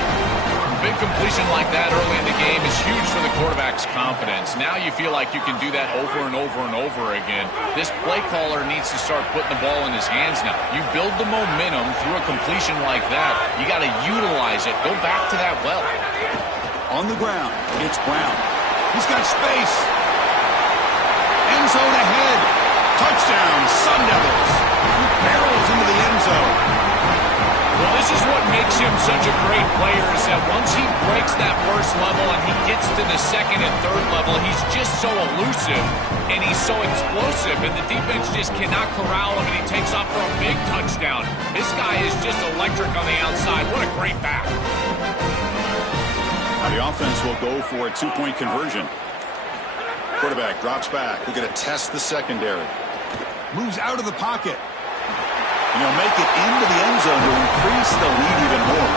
Big completion like that early in the game is huge for the quarterback's confidence. Now you feel like you can do that over and over and over again. This play caller needs to start putting the ball in his hands now. You build the momentum through a completion like that. You got to utilize it. Go back to that well. On the ground, it's Brown. He's got space. End zone ahead. Touchdown, Sun Devils. He barrels into the end zone. Well, this is what makes him such a great player, is that once he breaks that first level and he gets to the second and third level, he's just so elusive and he's so explosive, and the defense just cannot corral him, and he takes off for a big touchdown. This guy is just electric on the outside. What a great back. Now the offense will go for a 2-point conversion. Quarterback drops back. We're going to test the secondary. Moves out of the pocket. And he'll make it into the end zone to increase the lead even more.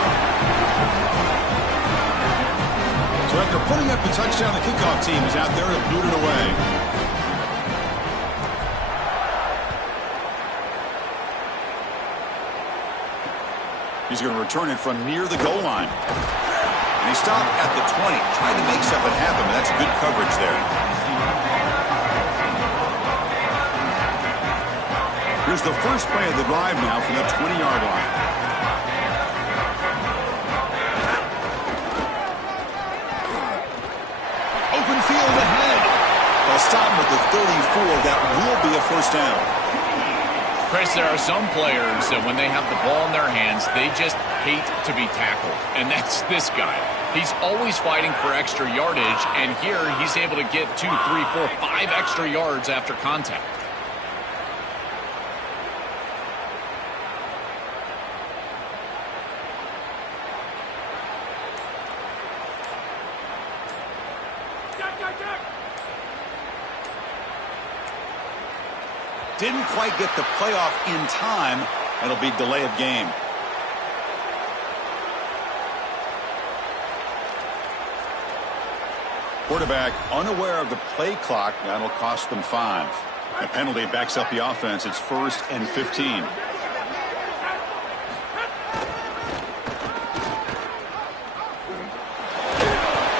So after Putting up the touchdown, the kickoff team is out there to boot it away. He's going to return it from near the goal line. And he stopped at the 20, trying to make something happen, but that's good coverage there. Here's the first play of the drive now from the 20-yard line. Open field ahead. They'll stop him at the 34. That will be a first down. Chris, there are some players that when they have the ball in their hands, they just hate to be tackled. And that's this guy. He's always fighting for extra yardage, and here he's able to get 2, 3, 4, 5 extra yards after contact. Didn't quite get the playoff in time. It'll be delay of game. Quarterback unaware of the play clock. That'll cost them 5. A penalty backs up the offense. It's 1st and 15.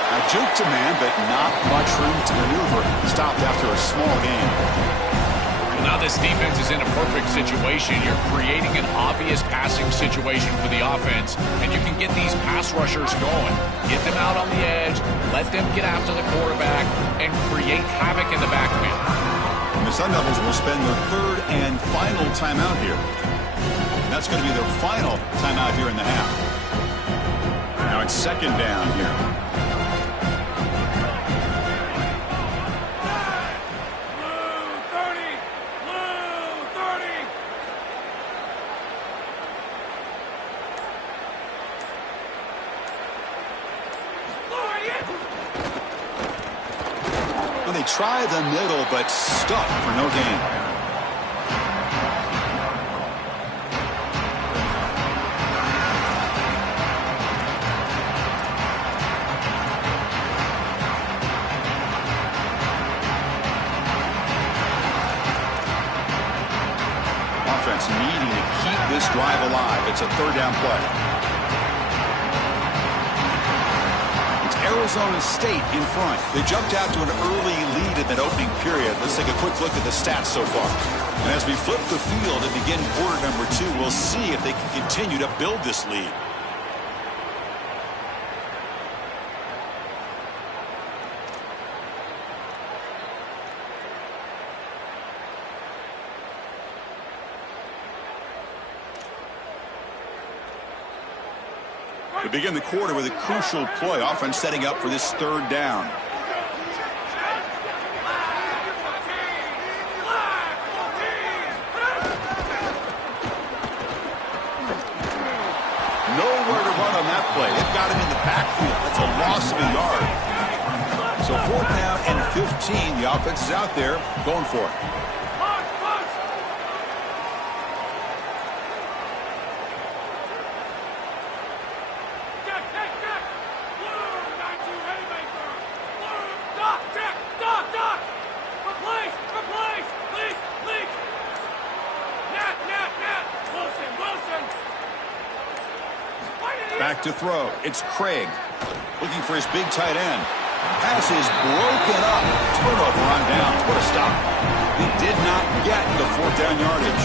Now juke to man, but not much room to maneuver. Stopped after a small gain. Now this defense is in a perfect situation. You're creating an obvious passing situation for the offense, and you can get these pass rushers going. Get them out on the edge, let them get after the quarterback, and create havoc in the backfield. And the Sun Devils will spend their 3rd and final timeout here. That's going to be their final timeout here in the half. Now it's 2nd down here. They try the middle, but stuck for no gain. Offense needing to keep this drive alive. It's a 3rd down play. Arizona State in front. They jumped out to an early lead in that opening period. Let's take a quick look at the stats so far. And as we flip the field and begin quarter number 2, we'll see if they can continue to build this lead. We begin the quarter with a crucial play. Offense setting up for this 3rd down. Nowhere to run on that play. They've got him in the backfield. That's a loss of a yard. So 4th down and 15. The offense is out there going for it. Back to throw. It's Craig looking for his big tight end. Pass is broken up. Turnover on downs. What a stop. He did not get the 4th down yardage.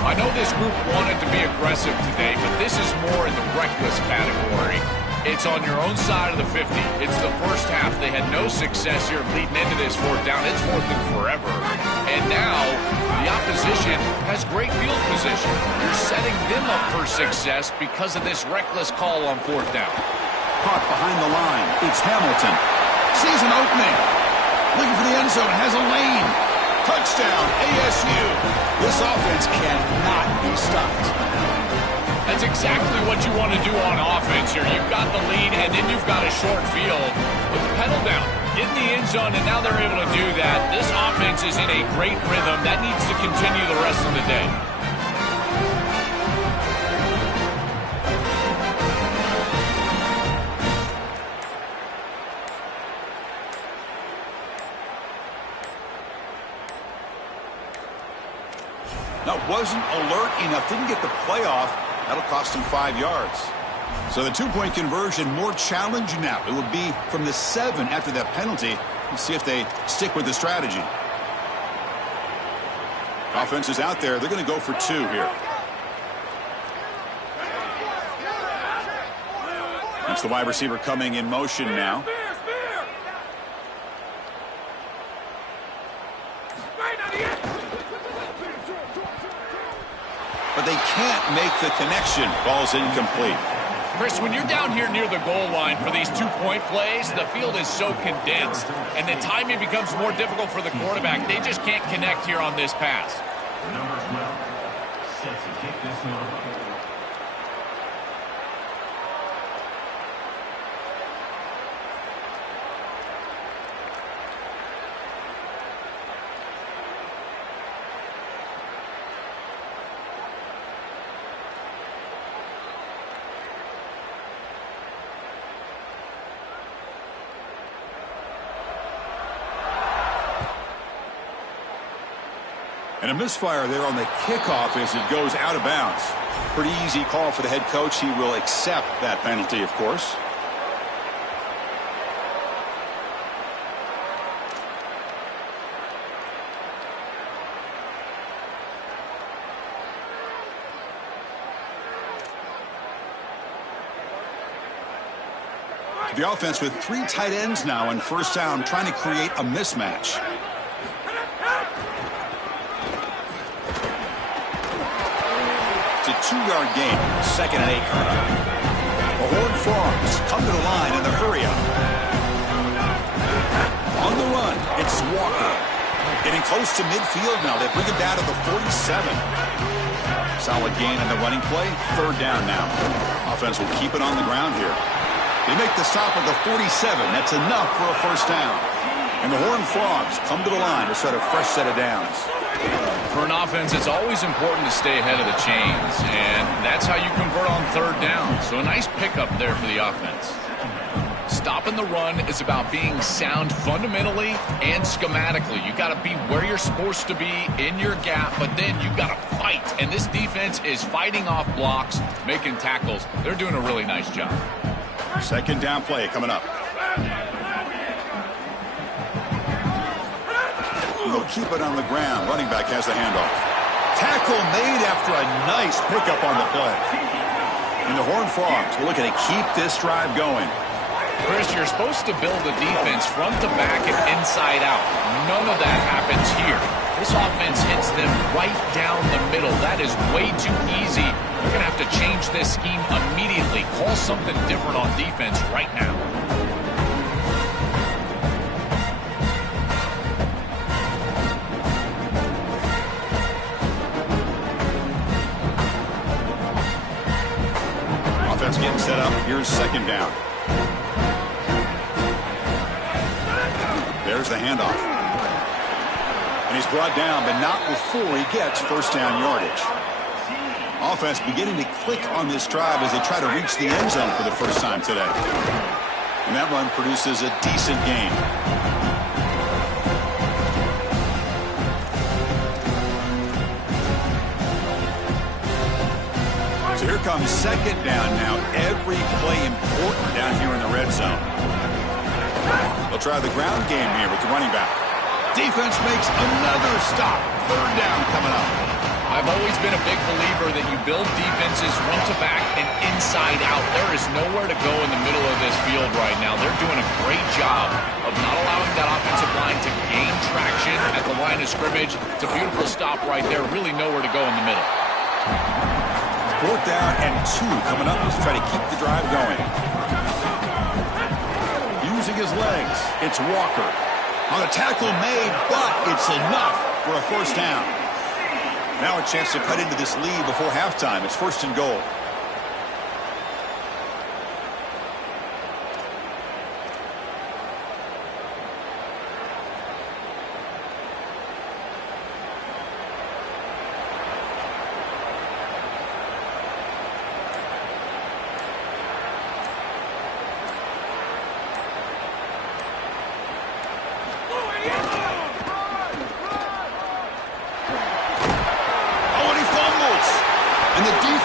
I know this group wanted to be aggressive today, but this is more in the reckless category. It's on your own side of the 50. It's the first half. They had no success here leading into this 4th down. It's 4th and forever. And now the opposition has great field position. You're setting them up for success because of this reckless call on 4th down. Caught behind the line. It's Hamilton. Sees an opening. Looking for the end zone. Has a lane. Touchdown, ASU. This offense cannot be stopped. That's exactly what you want to do on offense here. You've got the lead, and then you've got a short field. With the pedal down, get in the end zone, and now they're able to do that. This offense is in a great rhythm. That needs to continue the rest of the day. wasn't alert enough, didn't get the playoff. That'll cost him 5 yards. So the two-point conversion more challenging now. It would be from the 7 after that penalty. Let's see if they stick with the strategy. Offense is out there. They're going to go for 2 here. That's the wide receiver coming in motion now. But they can't make the connection. Ball's incomplete. Chris, when you're down here near the goal line for these two-point plays, the field is so condensed, and the timing becomes more difficult for the quarterback. They just can't connect here on this pass. Number 12, set to kick this one. And a misfire there on the kickoff as it goes out of bounds. Pretty easy call for the head coach. He will accept that penalty, of course. The offense with 3 tight ends now on first down, trying to create a mismatch. It's a 2-yard gain. 2nd and 8 coming up. The Horned Frogs come to the line in the hurry up. On the run, it's Walker. Getting close to midfield now. They bring him down to the 47. Solid gain on the running play. 3rd down now. Offense will keep it on the ground here. They make the stop at the 47. That's enough for a first down. And the Horned Frogs come to the line to start a fresh set of downs. For an offense, it's always important to stay ahead of the chains, and that's how you convert on 3rd down. So a nice pickup there for the offense. Stopping the run is about being sound fundamentally and schematically. You got to be where you're supposed to be in your gap, but then you got to fight. And this defense is fighting off blocks, making tackles. They're doing a really nice job. 2nd down play coming up. They'll keep it on the ground. Running back has the handoff. Tackle made after a nice pickup on the play. And the Horned Frogs will looking to keep this drive going. Chris, you're supposed to build the defense front to back and inside out. None of that happens here. This offense hits them right down the middle. That is way too easy. You're going to have to change this scheme immediately. Call something different on defense right now. Offense getting set up. Here's 2nd down. There's the handoff. And he's brought down, but not before he gets first down yardage. Offense beginning to click on this drive as they try to reach the end zone for the first time today. And that run produces a decent gain. So here comes 2nd down now. Every play important down here in the red zone. They'll try the ground game here with the running back. Defense makes another stop. 3rd down coming up. I've always been a big believer that you build defenses front to back and inside out. There is nowhere to go in the middle of this field right now. They're doing a great job of not allowing that offensive line to gain traction at the line of scrimmage. It's a beautiful stop right there. Really nowhere to go in the middle. 4th down and 2 coming up to try to keep the drive going. Using his legs, it's Walker. On the tackle made, but it's enough for a first down. Now a chance to cut into this lead before halftime. It's 1st and goal.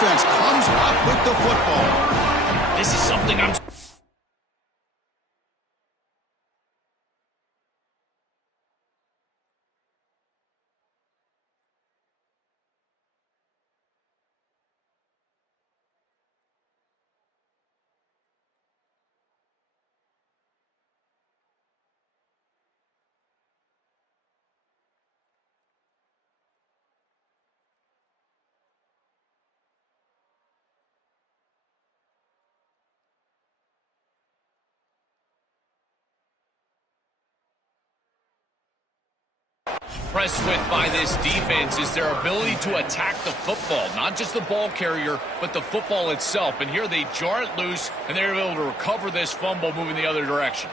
defense comes up with the football. This is something I'm... Impressed with by this defense is their ability to attack the football, not just the ball carrier, but the football itself. And here they jar it loose, and they're able to recover this fumble moving the other direction.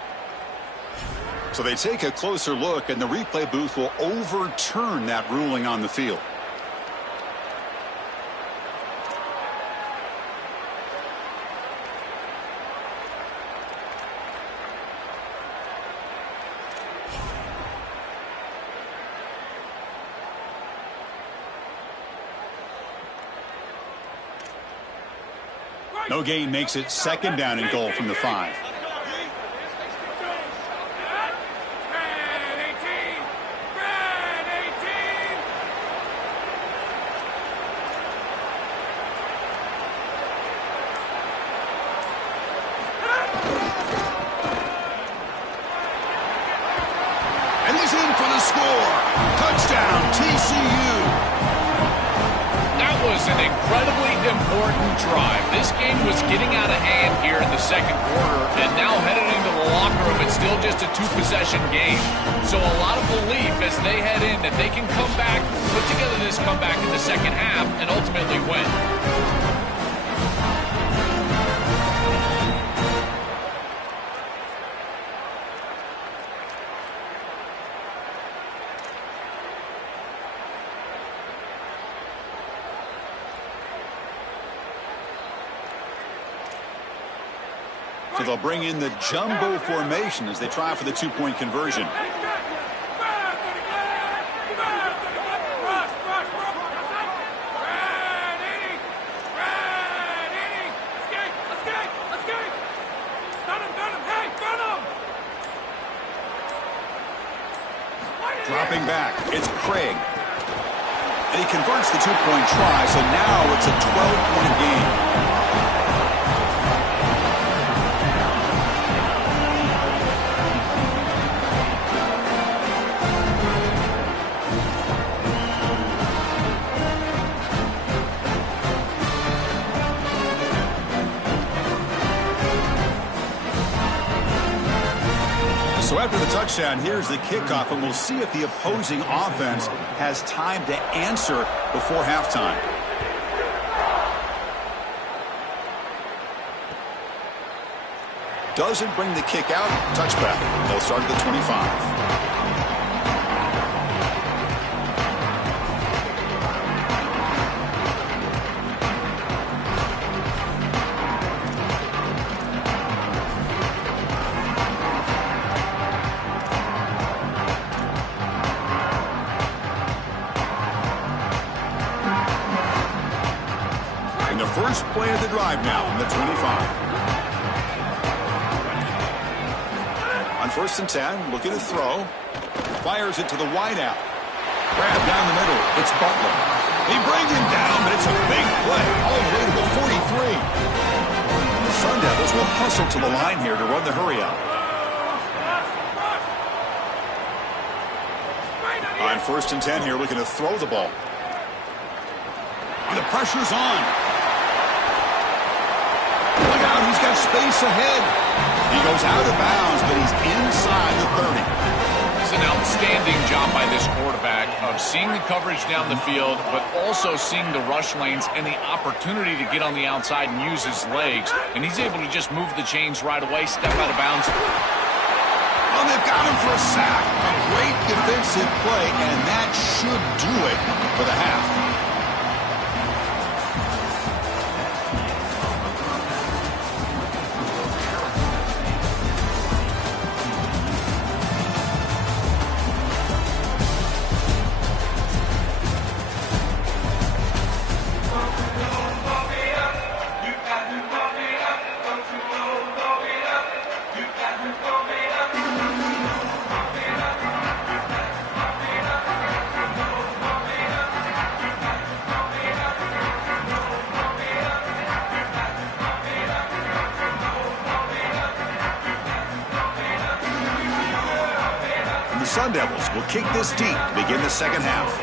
So they take a closer look, and the replay booth will overturn that ruling on the field. No gain makes it second down and goal from the 5. And he's in for the score. Touchdown, TCU. That was an incredibly important drive. This game was getting out of hand here in the second quarter, and now headed into the locker room, it's still just a 2-possession game. So a lot of belief as they head in that they can come back, put together this comeback in the second half, and ultimately win. So they'll bring in the jumbo formation as they try for the 2-point conversion. Dropping back, it's Craig. And he converts the 2-point try, so now it's a 12-point game. So after the touchdown, here's the kickoff, and we'll see if the opposing offense has time to answer before halftime. Doesn't bring the kick out. Touchback. They'll start at the 25. First play of the drive now from the 25. On 1st and 10, looking to throw. Fires it to the wideout. Grab down the middle. It's Butler. They bring him down, but it's a big play all the way to the 43. The Sun Devils will hustle to the line here to run the hurry out. On 1st and 10 here, looking to throw the ball. And the pressure's on. Look out, he's got space ahead. He goes out of bounds, but he's inside the 30. It's an outstanding job by this quarterback of seeing the coverage down the field, but also seeing the rush lanes and the opportunity to get on the outside and use his legs. And he's able to just move the chains right away, step out of bounds. Oh, they've got him for a sack. A great defensive play, and that should do it for the half. Sun Devils will kick this deep to begin the second half.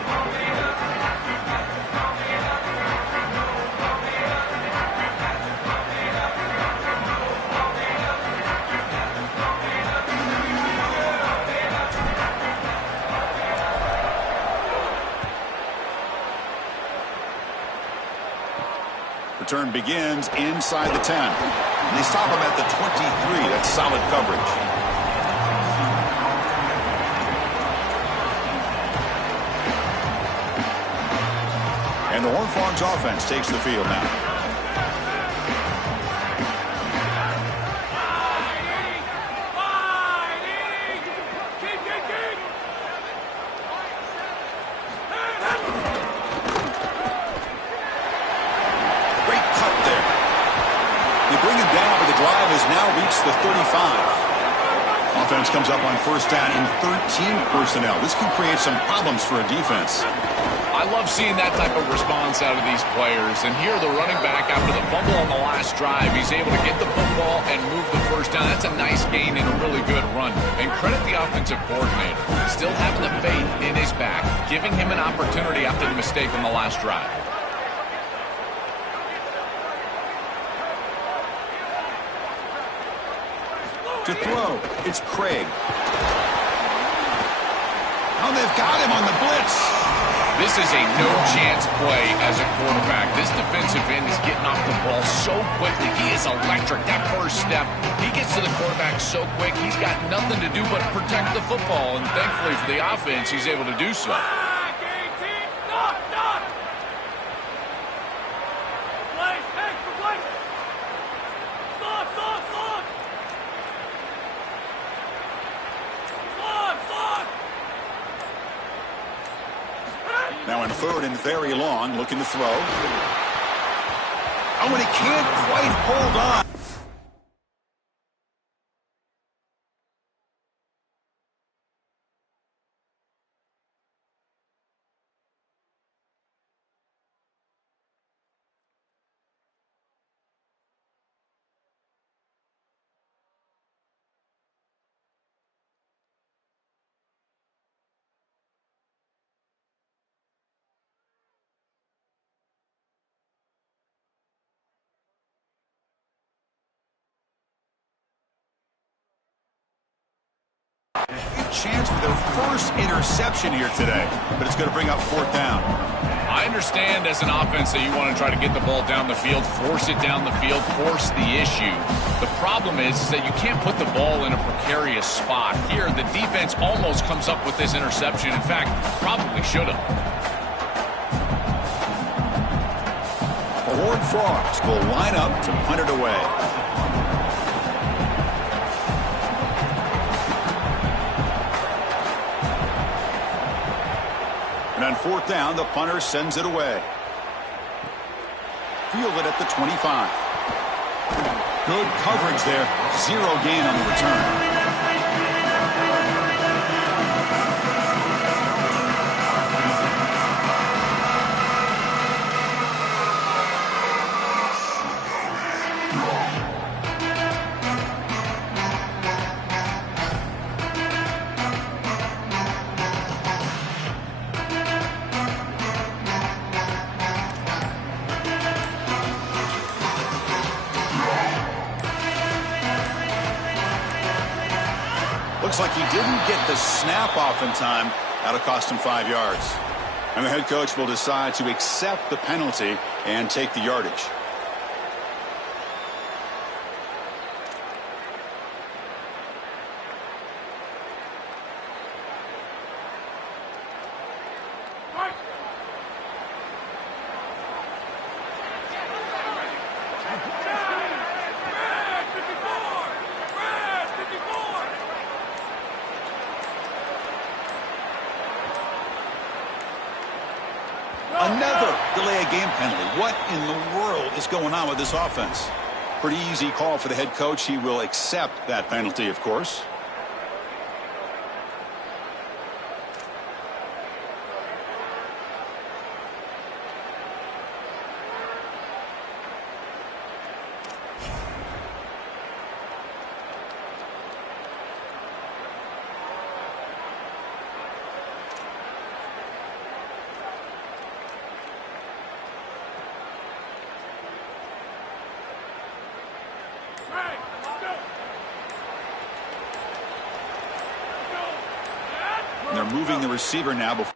Return begins inside the 10. They stop him at the 23. That's solid coverage. And the Horned Frogs offense takes the field now. The 35. Offense comes up on first down in 13 personnel. This can create some problems for a defense. I love seeing that type of response out of these players. And here the running back, after the fumble on the last drive, he's able to get the football and move the first down. That's a nice gain and a really good run. And credit the offensive coordinator. Still having the faith in his back, giving him an opportunity after the mistake on the last drive. To throw, it's Craig. Oh, they've got him on the blitz. This is a no-chance play as a quarterback. This defensive end is getting off the ball so quickly. He is electric. That first step, he gets to the quarterback so quick, he's got nothing to do but protect the football. And thankfully for the offense, he's able to do so. Now in third and very long, looking to throw. Oh, and he can't quite hold on. Chance for their first interception here today, but it's going to bring up fourth down. I understand as an offense that you want to try to get the ball down the field, force it down the field, force the issue. The problem is that you can't put the ball in a precarious spot. Here, the defense almost comes up with this interception. In fact, probably should have. The Horned Frogs will line up to punt it away. And on fourth down, the punter sends it away. Fielded at the 25. Good coverage there. Zero gain on the return. Looks like he didn't get the snap off in time. That'll cost him 5 yards. And the head coach will decide to accept the penalty and take the yardage. Another delay of game penalty. What in the world is going on with this offense? Pretty easy call for the head coach. He will accept that penalty, of course. And they're moving the receiver now before.